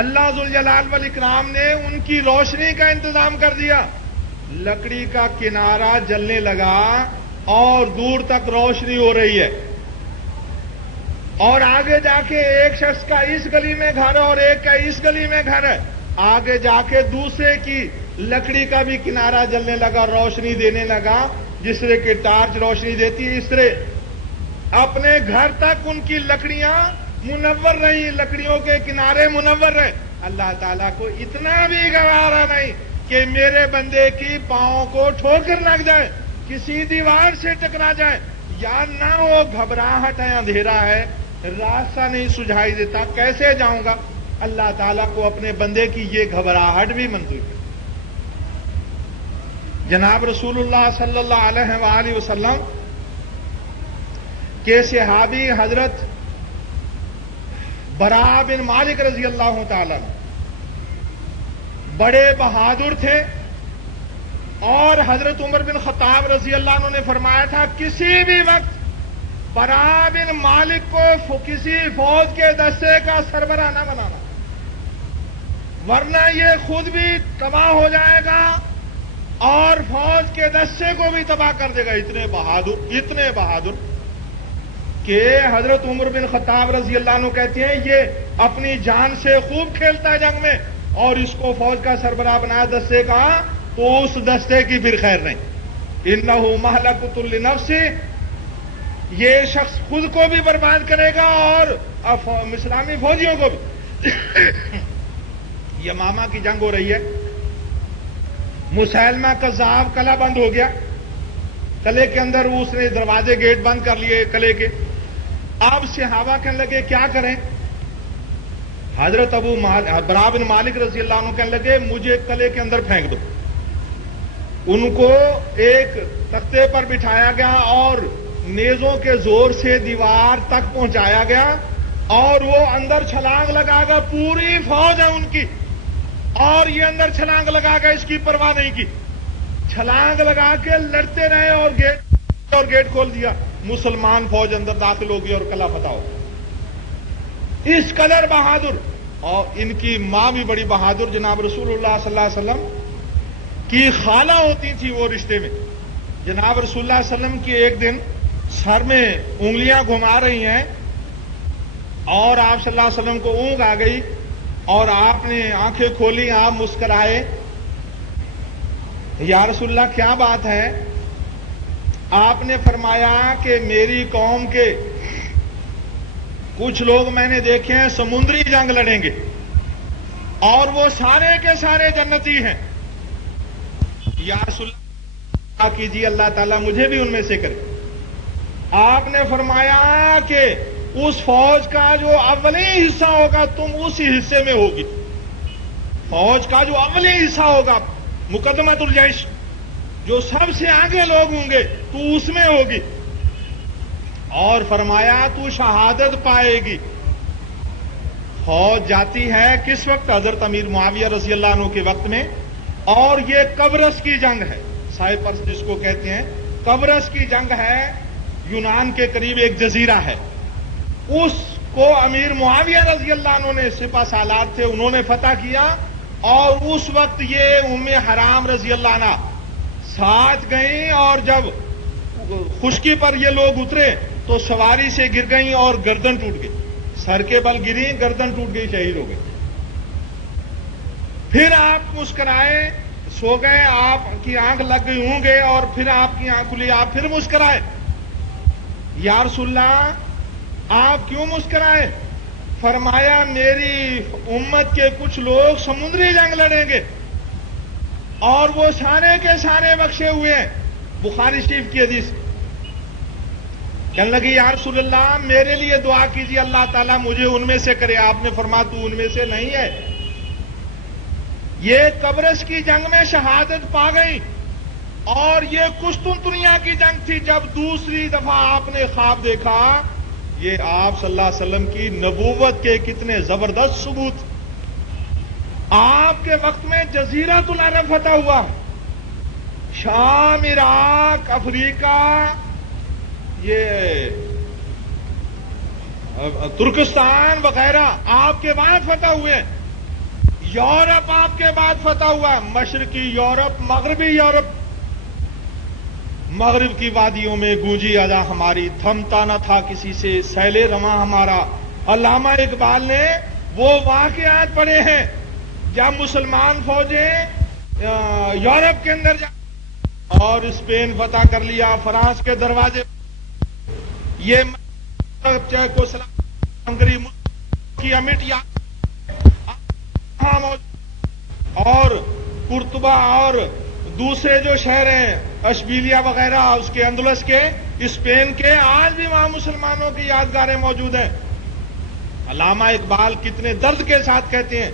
اللہ ذوالجلال والاکرام نے ان کی روشنی کا انتظام کر دیا، لکڑی کا کنارہ جلنے لگا اور دور تک روشنی ہو رہی ہے، اور آگے جا کے ایک شخص کا اس گلی میں گھر ہے اور ایک کا اس گلی میں گھر ہے، آگے جا کے دوسرے کی لکڑی کا بھی کنارہ جلنے لگا، روشنی دینے لگا، جس طرح کی ٹارچ روشنی دیتی ہے اس طرح اپنے گھر تک ان کی لکڑیاں منور رہی، لکڑیوں کے کنارے منور رہے۔ اللہ تعالیٰ کو اتنا بھی گوارا نہیں کہ میرے بندے کی پاؤں کو ٹھوکر لگ جائے، کسی دیوار سے ٹکرا جائے، یا نہ ہو گھبراہٹ ہے، اندھیرا ہے، راستہ نہیں سجھائی دیتا، کیسے جاؤں گا؟ اللہ تعالیٰ کو اپنے بندے کی یہ گھبراہٹ بھی منظور ہے۔ جناب رسول اللہ صلی اللہ علیہ وآلہ وسلم کے صحابی حضرت براء بن مالک رضی اللہ تعالی بڑے بہادر تھے، اور حضرت عمر بن خطاب رضی اللہ عنہ نے فرمایا تھا کسی بھی وقت براء بن مالک کو کسی فوج کے دستے کا سربراہ نہ بنانا، ورنہ یہ خود بھی تباہ ہو جائے گا اور فوج کے دستے کو بھی تباہ کر دے گا۔ اتنے بہادر کہ حضرت عمر بن خطاب رضی اللہ عنہ کہتے ہیں یہ اپنی جان سے خوب کھیلتا ہے جنگ میں، اور اس کو فوج کا سربراہ بنایا دستے کا، تو اس دستے کی پھر خیر نہیں۔ انہ مہلکۃ لنفسہ، یہ شخص خود کو بھی برباد کرے گا اور اسلامی فوجیوں کو بھی۔ یمامہ کی جنگ ہو رہی ہے، مسیلمہ کذاب قلعہ بند ہو گیا، قلعے کے اندر اس نے دروازے گیٹ بند کر لیے قلعے کے۔ اب صحابہ کہنے لگے کیا کریں؟ حضرت براء بن مالک رضی اللہ عنہ کہنے لگے مجھے قلعے کے اندر پھینک دو۔ ان کو ایک تختے پر بٹھایا گیا اور نیزوں کے زور سے دیوار تک پہنچایا گیا اور وہ اندر چھلانگ لگا گا، پوری فوج ہے ان کی، اور یہ اندر چھلانگ لگا گا، اس کی پرواہ نہیں کی، چھلانگ لگا کے لڑتے رہے اور گیٹ کھول دیا، مسلمان فوج اندر داخل ہوگی اور قلعہ فتح ہو۔ اس قدر بہادر، اور ان کی ماں بھی بڑی بہادر، جناب رسول اللہ صلی اللہ علیہ وسلم کی خالہ ہوتی تھی وہ رشتے میں۔ جناب رسول اللہ صلی اللہ علیہ وسلم کی ایک دن سر میں انگلیاں گھما رہی ہیں اور آپ صلی اللہ علیہ وسلم کو اونگ آ گئی اور آپ نے آنکھیں کھولی، آپ مسکرائے، یا رسول اللہ کیا بات ہے؟ آپ نے فرمایا کہ میری قوم کے کچھ لوگ میں نے دیکھے ہیں سمندری جنگ لڑیں گے اور وہ سارے کے سارے جنتی ہیں، یا رسول اللہ کیجیے اللہ تعالیٰ مجھے بھی ان میں سے کرے۔ آپ نے فرمایا کہ اس فوج کا جو اولین حصہ ہوگا تم اسی حصے میں ہوگی، فوج کا جو اولین حصہ ہوگا مقدمۃ الجیش، جو سب سے آگے لوگ ہوں گے تو اس میں ہوگی، اور فرمایا تو شہادت پائے گی۔ فوج جاتی ہے کس وقت؟ حضرت امیر معاویہ رضی اللہ عنہ کے وقت میں، اور یہ قبرص کی جنگ ہے، سائپرس جس کو کہتے ہیں، قبرص کی جنگ ہے، یونان کے قریب ایک جزیرہ ہے، اس کو امیر معاویہ رضی اللہ عنہ نے، سپہ سالار تھے، انہوں نے فتح کیا، اور اس وقت یہ ام حرام رضی اللہ عنہ ساتھ گئیں، اور جب خشکی پر یہ لوگ اترے تو سواری سے گر گئیں اور گردن ٹوٹ گئی، سر کے بل گری، گردن ٹوٹ گئی، شہید ہو گئی۔ پھر آپ مسکرائے، سو گئے، آپ کی آنکھ لگ گئی ہوں گے اور پھر آپ کی آنکھ کھلی، آپ پھر مسکرائے، یا رسول اللہ آپ کیوں مسکرائے؟ فرمایا میری امت کے کچھ لوگ سمندری جنگ لڑیں گے اور وہ سارے کے سارے بخشے ہوئے ہیں، بخاری شریف کی حدیث۔ کہنے لگی یا رسول اللہ میرے لیے دعا کیجیے اللہ تعالیٰ مجھے ان میں سے کرے۔ آپ نے فرمایا تو ان میں سے نہیں ہے۔ یہ قبرص کی جنگ میں شہادت پا گئی، اور یہ قسطنطنیہ کی جنگ تھی جب دوسری دفعہ آپ نے خواب دیکھا۔ یہ آپ صلی اللہ علیہ وسلم کی نبوت کے کتنے زبردست ثبوت۔ آپ کے وقت میں جزیرۃ العرب فتح ہوا، شام، عراق، افریقہ، یہ ترکستان وغیرہ آپ کے بعد فتح ہوئے، یورپ آپ کے بعد فتح ہوا، مشرقی یورپ، مغربی یورپ، مغرب کی وادیوں میں گونجی ادا ہماری، تھمتا نہ تھا کسی سے سیل رواں ہمارا۔ علامہ اقبال نے وہ واقعات پڑھے ہیں جب مسلمان فوجیں یورپ کے اندر اور اسپین فتح کر لیا، فرانس کے دروازے، یہ ہنگری کی امیٹیا اور قرطبہ اور دوسرے جو شہر ہیں اشبیلیا وغیرہ اس کے اندلس کے، اسپین کے، آج بھی وہاں مسلمانوں کی یادگاریں موجود ہیں۔ علامہ اقبال کتنے درد کے ساتھ کہتے ہیں،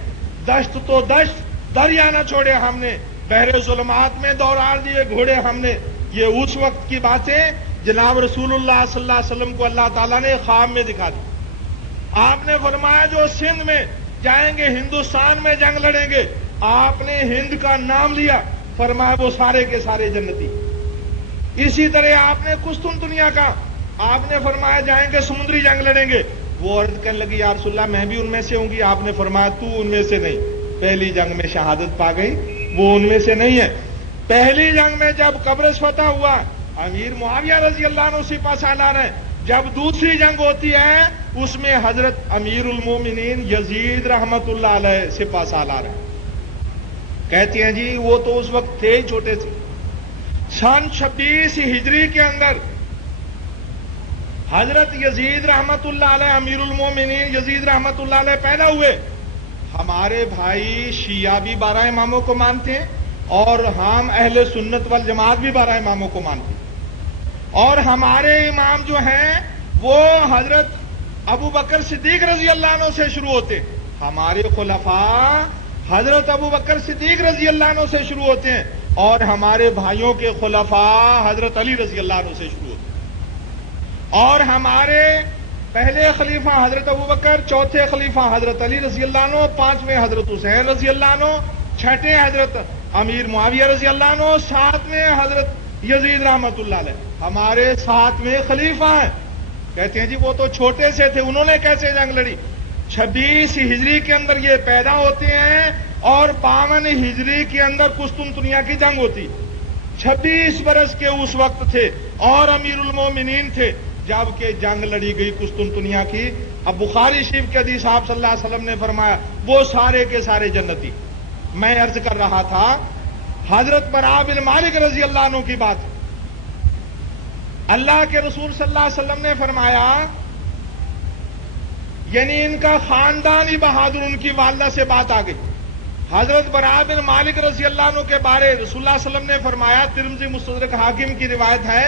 دشت تو دشت دریا نہ چھوڑے ہم نے، بحر ظلمات میں دوڑا دیے گھوڑے ہم نے۔ یہ اس وقت کی باتیں جناب رسول اللہ صلی اللہ علیہ وسلم کو اللہ تعالیٰ نے خواب میں دکھا دی۔ آپ نے فرمایا جو سندھ میں جائیں گے، ہندوستان میں جنگ لڑیں گے، آپ نے ہند کا نام لیا، فرمایا وہ سارے کے سارے جنتی۔ اسی طرح آپ نے قسطنطنیہ کا، آپ نے فرمایا جائیں گے سمندری جنگ لڑیں گے، وہ عرض کرنے لگی یا رسول اللہ میں بھی ان میں سے ہوں گی، آپ نے فرمایا تو ان میں سے نہیں، پہلی جنگ میں شہادت پا گئی، وہ ان میں سے نہیں ہے۔ پہلی جنگ میں جب قبرص فتح ہوا، امیر معاویہ رضی اللہ عنہ سپہ سالار ہیں، جب دوسری جنگ ہوتی ہے اس میں حضرت امیر المومنین یزید رحمت اللہ علیہ سپہ سالار ہیں۔ کہتے ہیں جی وہ تو اس وقت تھے چھوٹے سے، سن 26 ہجری کے اندر حضرت یزید رحمت اللہ علیہ، امیر المومنین یزید رحمت اللہ علیہ پیدا ہوئے۔ ہمارے بھائی شیعہ بھی 12 اماموں کو مانتے ہیں اور ہم اہل سنت والجماعت بھی 12 اماموں کو مانتے ہیں، اور ہمارے امام جو ہیں وہ حضرت ابو بکر صدیق رضی اللہ عنہ سے شروع ہوتے ہیں، ہمارے خلفاء حضرت ابو بکر صدیق رضی اللہ عنہ سے شروع ہوتے ہیں، اور ہمارے بھائیوں کے خلفاء حضرت علی رضی اللہ عنہ سے شروع ہوتے ہیں۔ اور ہمارے پہلے خلیفہ حضرت ابوبکر، چوتھے خلیفہ حضرت علی رضی اللہ عنہ، پانچویں حضرت حسین رضی اللہ عنہ، چھٹے حضرت امیر معاویہ رضی اللہ عنہ، ساتویں حضرت یزید رحمت اللہ علیہ، ہمارے ساتویں خلیفہ ہیں۔ کہتے ہیں جی وہ تو چھوٹے سے تھے، انہوں نے کیسے جنگ لڑی؟ 26 ہجری کے اندر یہ پیدا ہوتے ہیں اور 52 ہجری کے اندر قسطنطنیہ کی جنگ ہوتی۔ 26 برس کے اس وقت تھے اور امیر المومنین تھے جب کہ جنگ لڑی گئی قسطنطنیہ کی۔ اب بخاری شریف کے حدیث آپ صلی اللہ علیہ وسلم نے فرمایا وہ سارے کے سارے جنتی۔ میں عرض کر رہا تھا حضرت براء بن مالک رضی اللہ عنہ کی بات، اللہ کے رسول صلی اللہ علیہ وسلم نے فرمایا یعنی ان کا خاندان ہی بہادر، ان کی والدہ سے بات آ گئی۔ حضرت براء بن مالک رضی اللہ عنہ کے بارے رسول اللہ صلی اللہ علیہ وسلم نے فرمایا، ترمذی مستدرک حاکم کی روایت ہے،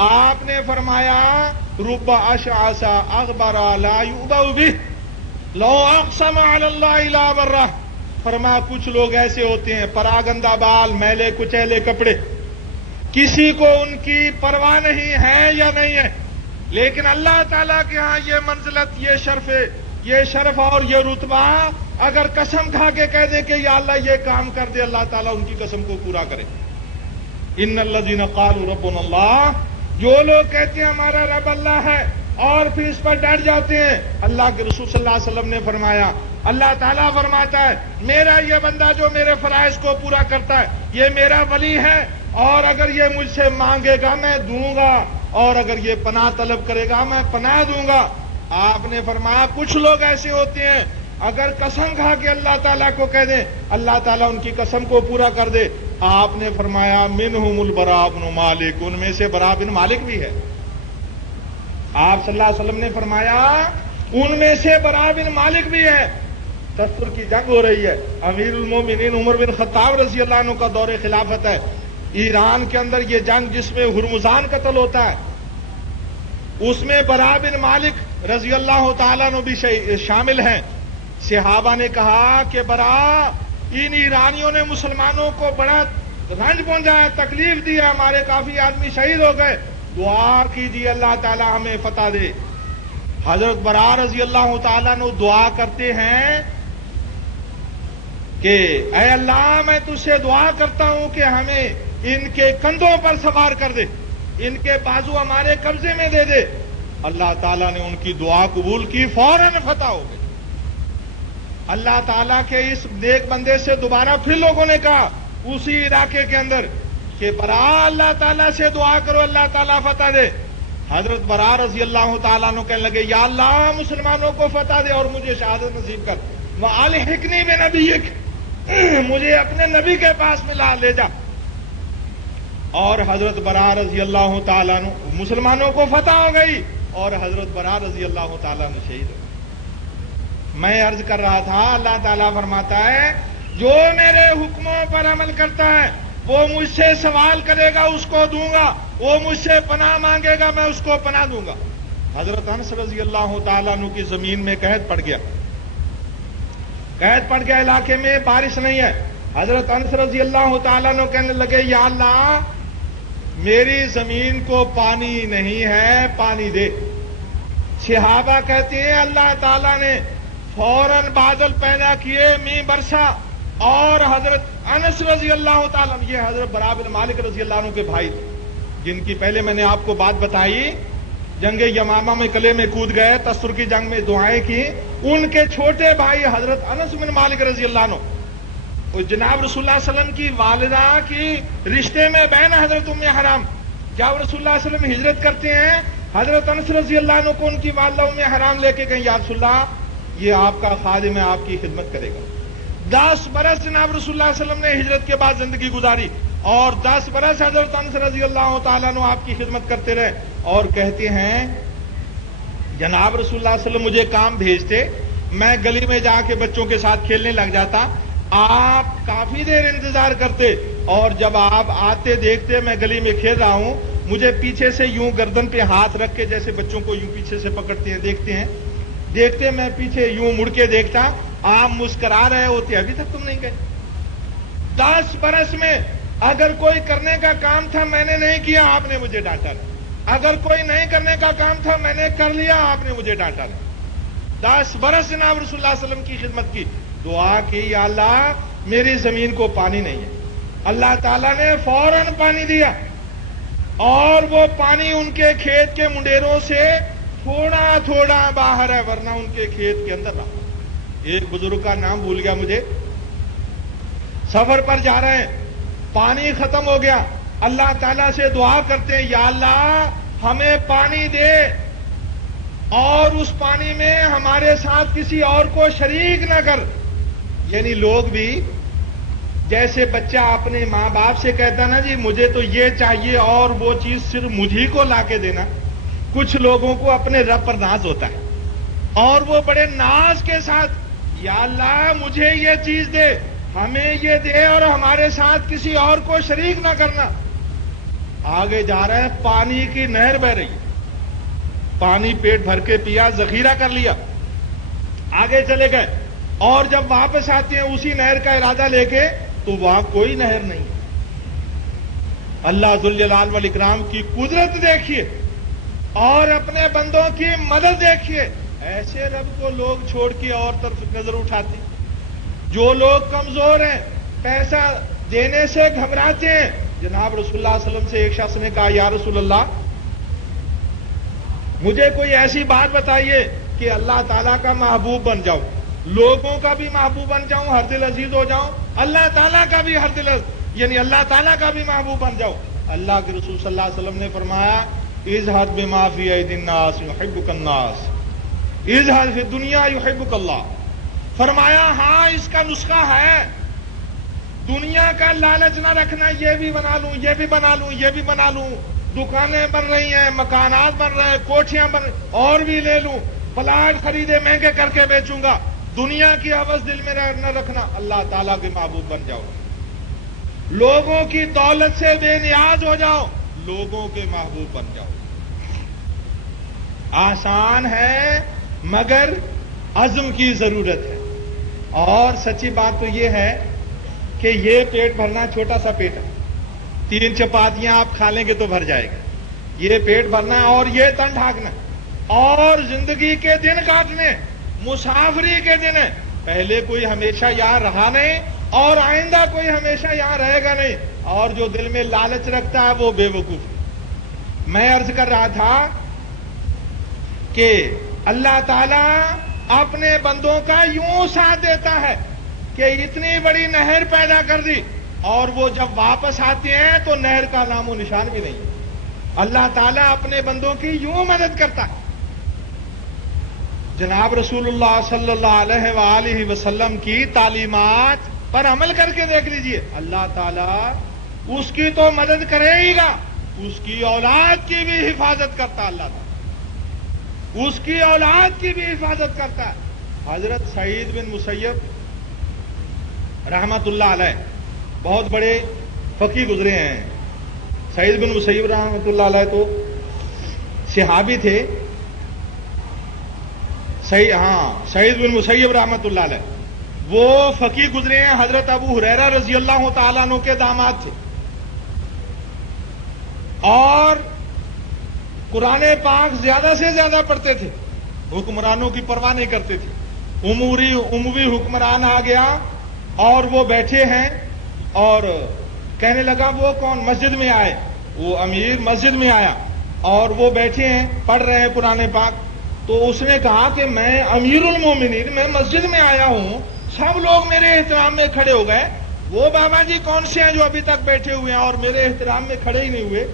آپ نے فرمایا رب اشعث اغبر لا یؤبأ بہ لو اقسم علی اللہ لا برہ۔ فرمایا کچھ لوگ ایسے ہوتے ہیں پراگندہ بال، میلے کچیلے کپڑے، کسی کو ان کی پرواہ نہیں ہے یا نہیں ہے، لیکن اللہ تعالیٰ کے ہاں یہ منزلت، یہ شرف اور یہ رتبہ، اگر قسم کھا کے کہہ دے کہ یا اللہ یہ کام کر دے، اللہ تعالیٰ ان کی قسم کو پورا کرے۔ ان الذین قالوا ربنا اللہ، جو لوگ کہتے ہیں ہمارا رب اللہ ہے اور پھر اس پر ڈٹ جاتے ہیں، اللہ کے رسول صلی اللہ علیہ وسلم نے فرمایا، اللہ تعالیٰ فرماتا ہے میرا یہ بندہ جو میرے فرائض کو پورا کرتا ہے یہ میرا ولی ہے، اور اگر یہ مجھ سے مانگے گا میں دوں گا، اور اگر یہ پناہ طلب کرے گا میں پناہ دوں گا۔ آپ نے فرمایا کچھ لوگ ایسے ہوتے ہیں اگر قسم کھا کے اللہ تعالیٰ کو کہہ دیں اللہ تعالیٰ ان کی قسم کو پورا کر دے۔ آپ نے فرمایا منہم البراء بن مالک، ان میں سے براء بن مالک بھی ہے۔ آپ صلی اللہ علیہ وسلم نے فرمایا ان میں سے براء بن مالک بھی ہے۔ تستر کی جنگ ہو رہی ہے، امیر المومنین عمر بن خطاب رضی اللہ عنہ کا دور خلافت ہے، ایران کے اندر یہ جنگ جس میں ہرمزان قتل ہوتا ہے، اس میں براء بن مالک رضی اللہ تعالیٰ عنہ بھی شامل ہیں۔ صحابہ نے کہا کہ براء، ان ایرانیوں نے مسلمانوں کو بڑا رنج پہنچایا، تکلیف دی، ہمارے کافی آدمی شہید ہو گئے، دعا کیجیے اللہ تعالیٰ ہمیں فتح دے۔ حضرت براء رضی اللہ تعالیٰ عنہ دعا کرتے ہیں کہ اے اللہ میں تجھ سے دعا کرتا ہوں کہ ہمیں ان کے کندھوں پر سوار کر دے، ان کے بازو ہمارے قبضے میں دے دے۔ اللہ تعالیٰ نے ان کی دعا قبول کی، فوراً فتح ہو گئی۔ اللہ تعالیٰ کے اس نیک بندے سے دوبارہ پھر لوگوں نے کہا اسی علاقے کے اندر کہ براء اللہ تعالیٰ سے دعا کرو اللہ تعالیٰ فتح دے۔ حضرت براء رضی اللہ تعالیٰ عنہ کہنے لگے یا اللہ مسلمانوں کو فتح دے اور مجھے شہادت نصیب کر، وَأَلْحِقْنِی بِنَبِیِّک، مجھے اپنے نبی کے پاس ملا لے جا۔ اور حضرت براء رضی اللہ تعالیٰ عنہ مسلمانوں کو فتح ہو گئی اور حضرت براء رضی اللہ تعالیٰ عنہ شہید ہو گئے۔ میں عرض کر رہا تھا اللہ تعالیٰ فرماتا ہے جو میرے حکموں پر عمل کرتا ہے وہ مجھ سے سوال کرے گا اس کو دوں گا، وہ مجھ سے پناہ مانگے گا میں اس کو پناہ دوں گا۔ حضرت انس رضی اللہ تعالیٰ عنہ کی زمین میں قحط پڑ گیا، قحط پڑ گیا، علاقے میں بارش نہیں ہے۔ حضرت انس رضی اللہ تعالیٰ عنہ کہنے لگے یا اللہ میری زمین کو پانی نہیں ہے، پانی دے۔ صحابہ کہتے ہیں اللہ تعالیٰ نے فوراً بادل پیدا کیے، می برسا، اور حضرت انس رضی اللہ تعالیٰ عنہ، یہ حضرت براء بن مالک رضی اللہ عنہ کے بھائی تھے جن کی پہلے میں نے آپ کو بات بتائی، جنگ یمامہ میں قلعے میں کود گئے، تستر کی جنگ میں دعائیں کی، ان کے چھوٹے بھائی حضرت انس بن مالک رضی اللہ عنہ، جناب رسول اللہ صلی اللہ علیہ وسلم کی والدہ کی رشتے میں بہن حضرت ام حرام، جب رسول اللہ صلی اللہ علیہ وسلم ہجرت کرتے ہیں حضرت انس رضی اللہ عنہ کو ان کی والدہ ام حرام لے کے گئیں، یا رسول اللہ یہ آپ کا خادم ہے، آپ کی خدمت کرے گا۔ 10 برس جناب رسول اللہ صلی اللہ علیہ وسلم نے ہجرت کے بعد زندگی گزاری اور 10 برس حضرت انس رضی اللہ تعالیٰ عنہ آپ کی خدمت کرتے رہے، اور کہتے ہیں جناب رسول اللہ صلی اللہ علیہ وسلم مجھے کام بھیجتے، میں گلی میں جا کے بچوں کے ساتھ کھیلنے لگ جاتا، آپ کافی دیر انتظار کرتے، اور جب آپ آتے دیکھتے میں گلی میں کھیل رہا ہوں، مجھے پیچھے سے یوں گردن پہ ہاتھ رکھ کے جیسے بچوں کو یوں پیچھے سے پکڑتے ہیں، دیکھتے میں پیچھے یوں مڑ کے دیکھتا، آپ مسکرا رہے ہوتے، ابھی تک تم نہیں گئے۔ 10 برس میں اگر کوئی کرنے کا کام تھا میں نے نہیں کیا، آپ نے مجھے ڈانٹا، اگر کوئی نہیں کرنے کا کام تھا میں نے کر لیا، آپ نے مجھے ڈانٹا نہیں۔ 10 برس جناب رسول اللہ صلی اللہ علیہ وسلم کی خدمت کی، دعا کی یا اللہ میری زمین کو پانی نہیں ہے، اللہ تعالیٰ نے فوراً پانی دیا، اور وہ پانی ان کے کھیت کے منڈیروں سے تھوڑا تھوڑا باہر ہے، ورنہ ان کے کھیت کے اندر رہا۔ ایک بزرگ کا نام بھول گیا مجھے، سفر پر جا رہے ہیں، پانی ختم ہو گیا، اللہ تعالیٰ سے دعا کرتے ہیں یا اللہ ہمیں پانی دے، اور اس پانی میں ہمارے ساتھ کسی اور کو شریک نہ کر۔ یعنی لوگ بھی جیسے بچہ اپنے ماں باپ سے کہتا نا جی مجھے تو یہ چاہیے اور وہ چیز صرف مجھے کو لا کے دینا، کچھ لوگوں کو اپنے رب پر ناز ہوتا ہے، اور وہ بڑے ناز کے ساتھ یا اللہ مجھے یہ چیز دے، ہمیں یہ دے، اور ہمارے ساتھ کسی اور کو شریک نہ کرنا۔ آگے جا رہے ہیں، پانی کی نہر بہ رہی ہے، پانی پیٹ بھر کے پیا، ذخیرہ کر لیا، آگے چلے گئے، اور جب واپس آتے ہیں اسی نہر کا ارادہ لے کے تو وہاں کوئی نہر نہیں۔ اللہ ذوالجلال والاکرام کی قدرت دیکھیے اور اپنے بندوں کی مدد دیکھیے، ایسے رب کو لوگ چھوڑ کے اور طرف نظر اٹھاتے ہیں۔ جو لوگ کمزور ہیں، پیسہ دینے سے گھبراتے ہیں، جناب رسول اللہ صلی اللہ علیہ وسلم سے ایک شخص نے کہا یا رسول اللہ مجھے کوئی ایسی بات بتائیے کہ اللہ تعالیٰ کا محبوب بن جاؤں، لوگوں کا بھی محبوب بن جاؤں، ہر دل عزیز ہو جاؤں، اللہ تعالیٰ کا بھی ہر دل یعنی اللہ تعالیٰ کا بھی محبوب بن جاؤں۔ اللہ کے رسول صلی اللہ علیہ وسلم نے فرمایا اظہر بما فی ایدی الناس یحبک الناس، اظہر فی الدنیا یحبک اللہ۔ فرمایا ہاں اس کا نسخہ ہے، دنیا کا لالچ نہ رکھنا، یہ بھی بنا لوں، یہ بھی بنا لوں، یہ بھی بنا لوں، دکانیں بن رہی ہیں، مکانات بن رہے ہیں، کوٹھیاں بن رہی، اور بھی لے لوں، پلاٹ خریدے مہنگے کر کے بیچوں گا، دنیا کی ہوس دل میں نہ رکھنا، اللہ تعالیٰ کے محبوب بن جاؤ، لوگوں کی دولت سے بے نیاز ہو جاؤ، لوگوں کے محبوب بن جاؤ۔ آسان ہے مگر عزم کی ضرورت ہے، اور سچی بات تو یہ ہے کہ یہ پیٹ بھرنا چھوٹا سا پیٹ ہے، 3 چپاتیاں آپ کھا لیں گے تو بھر جائے گا، یہ پیٹ بھرنا اور یہ تن ڈھانکنا، اور زندگی کے دن کاٹنے، مسافری کے دن ہے، پہلے کوئی ہمیشہ یہاں رہا نہیں اور آئندہ کوئی ہمیشہ یہاں رہے گا نہیں، اور جو دل میں لالچ رکھتا ہے وہ بے وقوف ہے۔ میں عرض کر رہا تھا کہ اللہ تعالیٰ اپنے بندوں کا یوں ساتھ دیتا ہے کہ اتنی بڑی نہر پیدا کر دی، اور وہ جب واپس آتے ہیں تو نہر کا نام و نشان بھی نہیں ہے۔ اللہ تعالیٰ اپنے بندوں کی یوں مدد کرتا ہے۔ جناب رسول اللہ صلی اللہ علیہ وآلہ وسلم کی تعلیمات پر عمل کر کے دیکھ لیجئے، اللہ تعالیٰ اس کی تو مدد کرے ہی گا، اس کی اولاد کی بھی حفاظت کرتا، اللہ تعالیٰ اس کی اولاد کی بھی حفاظت کرتا ہے۔ حضرت سعید بن مسیب رحمت اللہ علیہ بہت بڑے فقیہ گزرے ہیں۔ سعید بن مسیب رحمت اللہ علیہ تو صحابی تھے، سعید بن مسیب رحمت اللہ علیہ وہ فقیہ گزرے ہیں، حضرت ابو ہریرہ رضی اللہ تعالیٰ عنہ کے داماد تھے، اور قرآن پاک زیادہ سے زیادہ پڑھتے تھے، حکمرانوں کی پرواہ نہیں کرتے تھے۔ عموی حکمران آ گیا اور وہ بیٹھے ہیں، اور کہنے لگا وہ کون؟ مسجد میں آئے، وہ امیر مسجد میں آیا اور وہ بیٹھے ہیں پڑھ رہے ہیں قرآن پاک، تو اس نے کہا کہ میں امیر المومنین، میں مسجد میں آیا ہوں، سب لوگ میرے احترام میں کھڑے ہو گئے، وہ بابا جی کون سے ہیں جو ابھی تک بیٹھے ہوئے ہیں اور میرے احترام میں کھڑے ہی نہیں ہوئے؟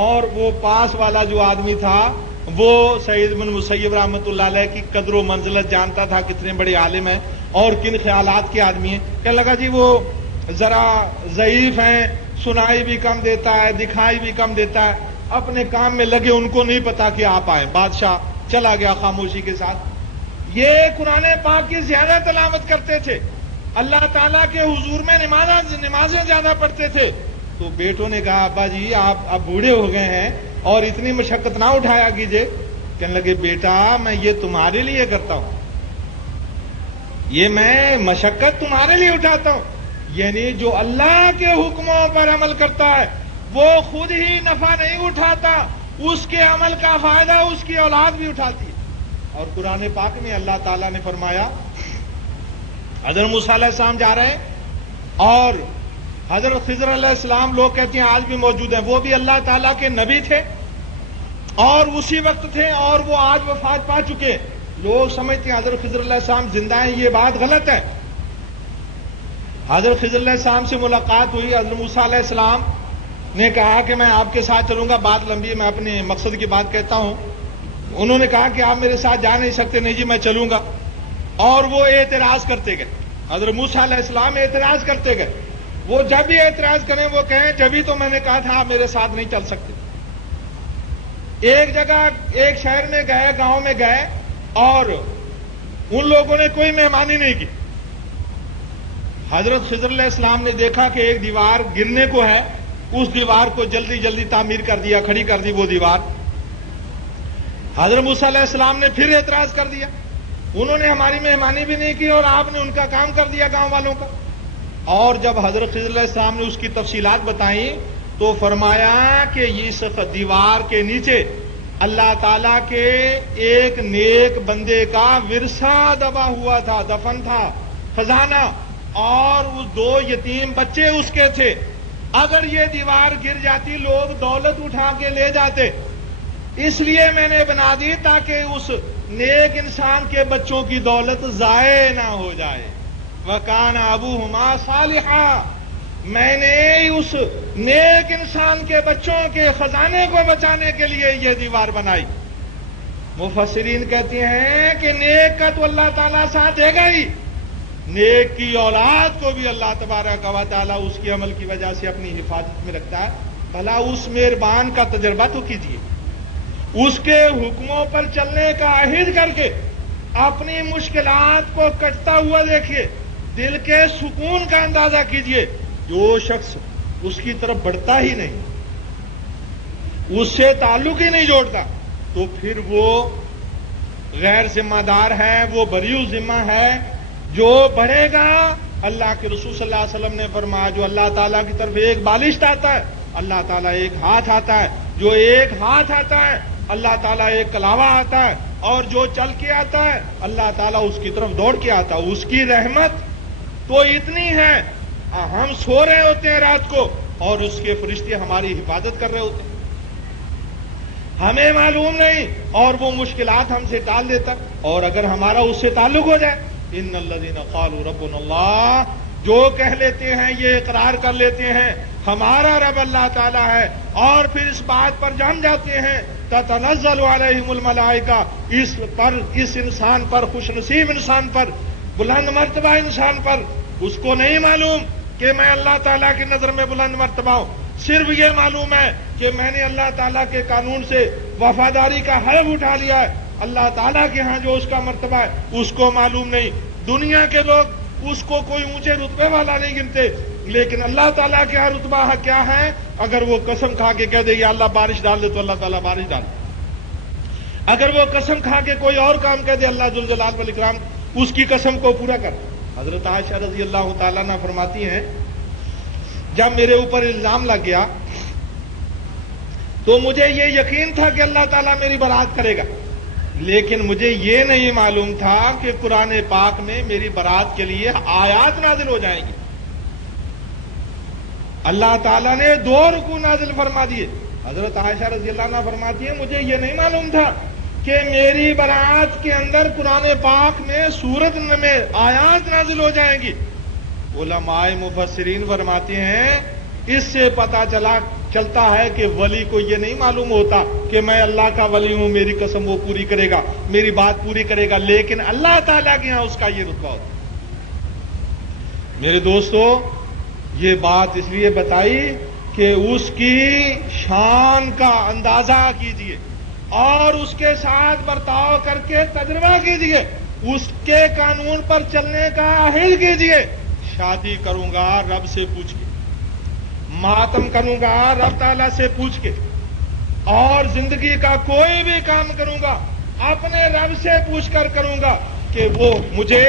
اور وہ پاس والا جو آدمی تھا وہ سعید بن مسیب رحمت اللہ علیہ کی قدر و منزلت جانتا تھا، کتنے بڑے عالم ہیں اور کن خیالات کے آدمی ہیں، کہنے لگا جی وہ ذرا ضعیف ہیں، سنائی بھی کم دیتا ہے، دکھائی بھی کم دیتا ہے، اپنے کام میں لگے، ان کو نہیں پتا کہ آپ آئے۔ بادشاہ چلا گیا خاموشی کے ساتھ۔ یہ قرآن پاک کی زیادہ تلاوت کرتے تھے، اللہ تعالیٰ کے حضور میں نمازیں زیادہ پڑھتے تھے۔ تو بیٹوں نے کہا ابا جی آپ اب بوڑھے ہو گئے ہیں اور اتنی مشقت نہ اٹھایا کیجیے۔ کہنے لگے بیٹا میں یہ تمہارے لیے کرتا ہوں، یہ میں مشقت تمہارے لیے اٹھاتا ہوں، یعنی جو اللہ کے حکموں پر عمل کرتا ہے وہ خود ہی نفع نہیں اٹھاتا، اس کے عمل کا فائدہ اس کی اولاد بھی اٹھاتی ہے. اور قرآن پاک میں اللہ تعالیٰ نے فرمایا، حضرت موسیٰ علیہ السلام جا رہے ہیں اور حضرت خضر علیہ السلام، لوگ کہتے ہیں آج بھی موجود ہیں، وہ بھی اللہ تعالیٰ کے نبی تھے اور اسی وقت تھے اور وہ آج وفات پا چکے. لوگ سمجھتے ہیں حضرت خضر علیہ السلام زندہ ہیں، یہ بات غلط ہے. حضرت خضر علیہ السلام سے ملاقات ہوئی. حضرت موسیٰ علیہ السلام نے کہا کہ میں آپ کے ساتھ چلوں گا. بات لمبی ہے، میں اپنے مقصد کی بات کہتا ہوں. انہوں نے کہا کہ آپ میرے ساتھ جا نہیں سکتے. نہیں جی میں چلوں گا. اور وہ اعتراض کرتے گئے. حضرت موسیٰ علیہ السلام اعتراض کرتے گئے. وہ جب بھی اعتراض کریں وہ کہیں جبھی تو میں نے کہا تھا آپ میرے ساتھ نہیں چل سکتے. ایک جگہ ایک شہر میں گئے، گاؤں میں گئے اور ان لوگوں نے کوئی مہمانی نہیں کی. حضرت خضر علیہ السلام نے دیکھا کہ ایک دیوار گرنے کو ہے، اس دیوار کو جلدی جلدی تعمیر کر دیا، کھڑی کر دی وہ دیوار. حضرت موسیٰ علیہ السلام نے پھر اعتراض کر دیا، انہوں نے ہماری مہمانی بھی نہیں کی اور آپ نے ان کا کام کر دیا گاؤں والوں کا. اور جب حضرت خضر علیہ السلام نے اس کی تفصیلات بتائیں تو فرمایا کہ اس دیوار کے نیچے اللہ تعالیٰ کے ایک نیک بندے کا ورثہ دبا ہوا تھا، دفن تھا، خزانہ، اور وہ 2 یتیم بچے اس کے تھے. اگر یہ دیوار گر جاتی لوگ دولت اٹھا کے لے جاتے، اس لیے میں نے بنا دی تاکہ اس نیک انسان کے بچوں کی دولت ضائع نہ ہو جائے. وَكَانَ أَبُوهُمَا صَالِحًا، میں نے اس نیک انسان کے بچوں کے خزانے کو بچانے کے لیے یہ دیوار بنائی. مفسرین کہتے ہیں کہ نیک کا تو اللہ تعالیٰ ساتھ دے گا ہی، نیک کی اولاد کو بھی اللہ تبارک و تعالیٰ اس کی عمل کی وجہ سے اپنی حفاظت میں رکھتا ہے. بھلا اس مہربان کا تجربہ تو کیجیے، اس کے حکموں پر چلنے کا عہد کر کے اپنی مشکلات کو کٹتا ہوا دیکھیے، دل کے سکون کا اندازہ کیجیے. جو شخص اس کی طرف بڑھتا ہی نہیں، اس سے تعلق ہی نہیں جوڑتا، تو پھر وہ غیر ذمہ دار ہے، وہ بریء ذمہ ہے. جو بڑھے گا، اللہ کے رسول صلی اللہ علیہ وسلم نے فرمایا جو اللہ تعالیٰ کی طرف ایک بالشت آتا ہے اللہ تعالیٰ ایک ہاتھ آتا ہے، جو ایک ہاتھ آتا ہے اللہ تعالیٰ ایک کلاوہ آتا ہے، اور جو چل کے آتا ہے اللہ تعالیٰ اس کی طرف دوڑ کے آتا ہے. اس کی رحمت تو اتنی ہے، ہم سو رہے ہوتے ہیں رات کو اور اس کے فرشتے ہماری حفاظت کر رہے ہوتے ہیں، ہمیں معلوم نہیں، اور وہ مشکلات ہم سے ٹال دیتا. اور اگر ہمارا اس سے تعلق ہو جائے، ان الذین قالوا ربنا اللہ، جو کہہ لیتے ہیں یہ اقرار کر لیتے ہیں ہمارا رب اللہ تعالیٰ ہے، اور پھر اس بات پر جم جاتے ہیں تتنزل علیہم الملائکہ، اس انسان پر، خوش نصیب انسان پر، بلند مرتبہ انسان پر، اس کو نہیں معلوم کہ میں اللہ تعالیٰ کی نظر میں بلند مرتبہ ہوں. صرف یہ معلوم ہے کہ میں نے اللہ تعالیٰ کے قانون سے وفاداری کا حلف اٹھا لیا ہے. اللہ تعالیٰ کے ہاں جو اس کا مرتبہ ہے اس کو معلوم نہیں. دنیا کے لوگ اس کو کوئی اونچے رتبے والا نہیں گنتے، لیکن اللہ تعالیٰ کے ہاں رتبہ کیا ہے؟ اگر وہ قسم کھا کے کہہ دے یا اللہ بارش ڈال دے تو اللہ تعالیٰ بارش ڈال دے. اگر وہ قسم کھا کے کوئی اور کام کہہ دے اللہ ذو الجلال والاکرام اس کی قسم کو پورا کر. حضرت عائشہ رضی اللہ تعالیٰ عنہ فرماتی ہیں جب میرے اوپر الزام لگ گیا تو مجھے یہ یقین تھا کہ اللہ تعالیٰ میری برات کرے گا، لیکن مجھے یہ نہیں معلوم تھا کہ قرآن پاک میں میری برات کے لیے آیات نازل ہو جائیں گی. اللہ تعالیٰ نے 2 رکوع نازل فرما دیے. حضرت عائشہ رضی اللہ عنہ فرماتی ہیں مجھے یہ نہیں معلوم تھا کہ میری برات کے اندر قرآن پاک میں سورت میں آیات نازل ہو جائیں گی. علماء مفسرین فرماتے ہیں اس سے پتہ چلتا ہے کہ ولی کو یہ نہیں معلوم ہوتا کہ میں اللہ کا ولی ہوں، میری قسم وہ پوری کرے گا، میری بات پوری کرے گا، لیکن اللہ تعالیٰ کے یہاں اس کا یہ رتبہ ہوتا. میرے دوستو، یہ بات اس لیے بتائی کہ اس کی شان کا اندازہ کیجئے اور اس کے ساتھ برتاؤ کر کے تجربہ کیجئے، اس کے قانون پر چلنے کا عہد کیجئے. شادی کروں گا رب سے پوچھ کے، ماتم کروں گا رب تعالیٰ سے پوچھ کے، اور زندگی کا کوئی بھی کام کروں گا اپنے رب سے پوچھ کر کروں گا کہ وہ مجھے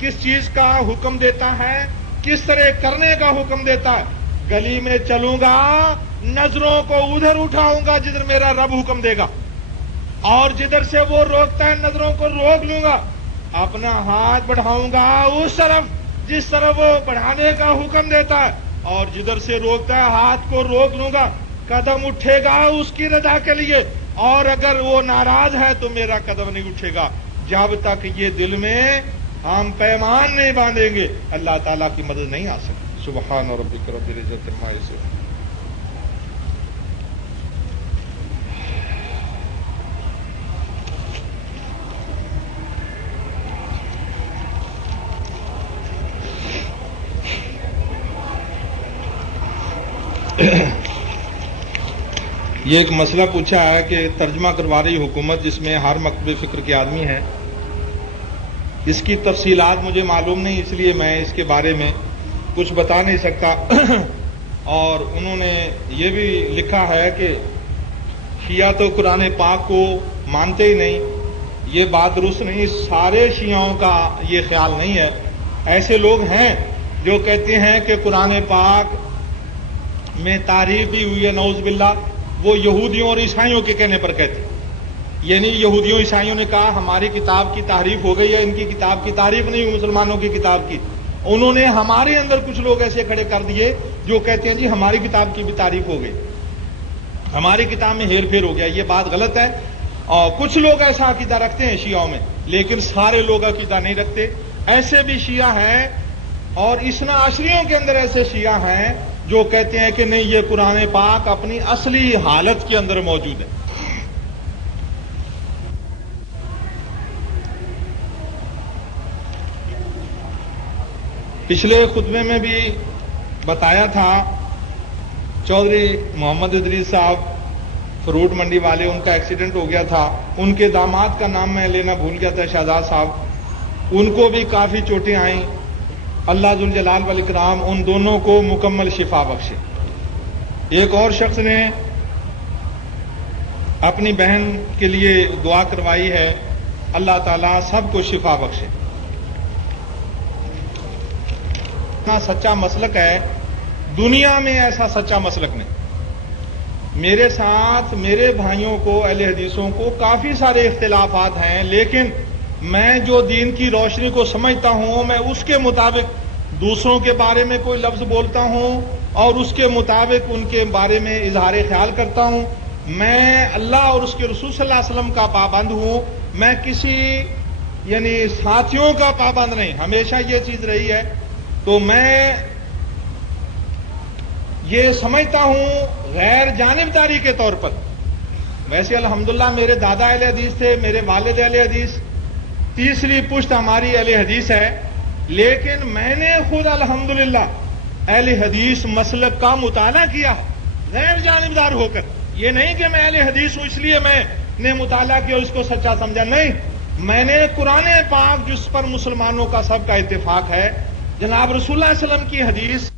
کس چیز کا حکم دیتا ہے، کس طرح کرنے کا حکم دیتا ہے. گلی میں چلوں گا نظروں کو ادھر اٹھاؤں گا جدھر میرا رب حکم دے گا، اور جدھر سے وہ روکتا ہے نظروں کو روک لوں گا، اپنا ہاتھ بڑھاؤں گا اس طرف جس طرف وہ بڑھانے کا حکم دیتا ہے، اور جدھر سے روکتا ہے ہاتھ کو روک لوں گا، قدم اٹھے گا اس کی رضا کے لیے، اور اگر وہ ناراض ہے تو میرا قدم نہیں اٹھے گا جب تک یہ دل میں ہم پیمان نہیں باندھیں گے، اللہ تعالیٰ کی مدد نہیں آ سکتی۔ سبحان ربک رب العزت عما یصفون۔ یہ ایک مسئلہ پوچھا ہے کہ ترجمہ کروا رہی حکومت جس میں ہر مکتب فکر کے آدمی ہیں، اس کی تفصیلات مجھے معلوم نہیں، اس لیے میں اس کے بارے میں کچھ بتا نہیں سکتا۔ اور انہوں نے یہ بھی لکھا ہے کہ شیعہ تو قرآن پاک کو مانتے ہی نہیں، یہ بات درست نہیں، سارے شیعوں کا یہ خیال نہیں ہے۔ ایسے لوگ ہیں جو کہتے ہیں کہ قرآن پاک میں تعریف بھی ہوئی ہے، نعوذ باللہ، وہ یہودیوں اور عیسائیوں کے کہنے پر کہتے ہیں، یعنی یہودیوں عیسائیوں نے کہا ہماری کتاب کی تعریف ہو گئی ہے، ان کی کتاب کی تعریف نہیں ہوئی مسلمانوں کی کتاب کی۔ انہوں نے ہمارے اندر کچھ لوگ ایسے کھڑے کر دیے جو کہتے ہیں جی ہماری کتاب کی بھی تعریف ہو گئی، ہماری کتاب میں ہیر پھیر ہو گیا۔ یہ بات غلط ہے، اور کچھ لوگ ایسا عقیدہ رکھتے ہیں شیعوں میں، لیکن سارے لوگ عقیدہ نہیں رکھتے۔ ایسے بھی شیعہ ہیں، اور اثنا عشریوں کے اندر ایسے شیعہ ہیں جو کہتے ہیں کہ نہیں، یہ قرآن پاک اپنی اصلی حالت کے اندر موجود ہے۔ پچھلے خطبے میں بھی بتایا تھا، چودھری محمد ادریس صاحب فروٹ منڈی والے، ان کا ایکسیڈنٹ ہو گیا تھا، ان کے داماد کا نام میں لینا بھول گیا تھا، شہزاد صاحب، ان کو بھی کافی چوٹیں آئیں۔ اللہ ذوالجلال والاکرام ان دونوں کو مکمل شفا بخشے۔ ایک اور شخص نے اپنی بہن کے لیے دعا کروائی ہے، اللہ تعالیٰ سب کو شفا بخشے۔ اتنا سچا مسلک ہے، دنیا میں ایسا سچا مسلک نہیں۔ میرے ساتھ میرے بھائیوں کو، اہل حدیثوں کو کافی سارے اختلافات ہیں، لیکن میں جو دین کی روشنی کو سمجھتا ہوں، میں اس کے مطابق دوسروں کے بارے میں کوئی لفظ بولتا ہوں اور اس کے مطابق ان کے بارے میں اظہار خیال کرتا ہوں۔ میں اللہ اور اس کے رسول صلی اللہ علیہ وسلم کا پابند ہوں، میں کسی یعنی ساتھیوں کا پابند نہیں، ہمیشہ یہ چیز رہی ہے۔ تو میں یہ سمجھتا ہوں غیر جانبداری کے طور پر، ویسے الحمدللہ میرے دادا اہل حدیث تھے، میرے والد اہل حدیث، تیسری پشت ہماری اہل حدیث ہے، لیکن میں نے خود الحمدللہ اہل حدیث مسلک کا مطالعہ کیا غیر جانبدار ہو کر۔ یہ نہیں کہ میں اہل حدیث ہوں اس لیے میں نے مطالعہ کیا اور اس کو سچا سمجھا، نہیں، میں نے قرآن پاک جس پر مسلمانوں کا سب کا اتفاق ہے، جناب رسول اللہ صلی اللہ علیہ وسلم کی حدیث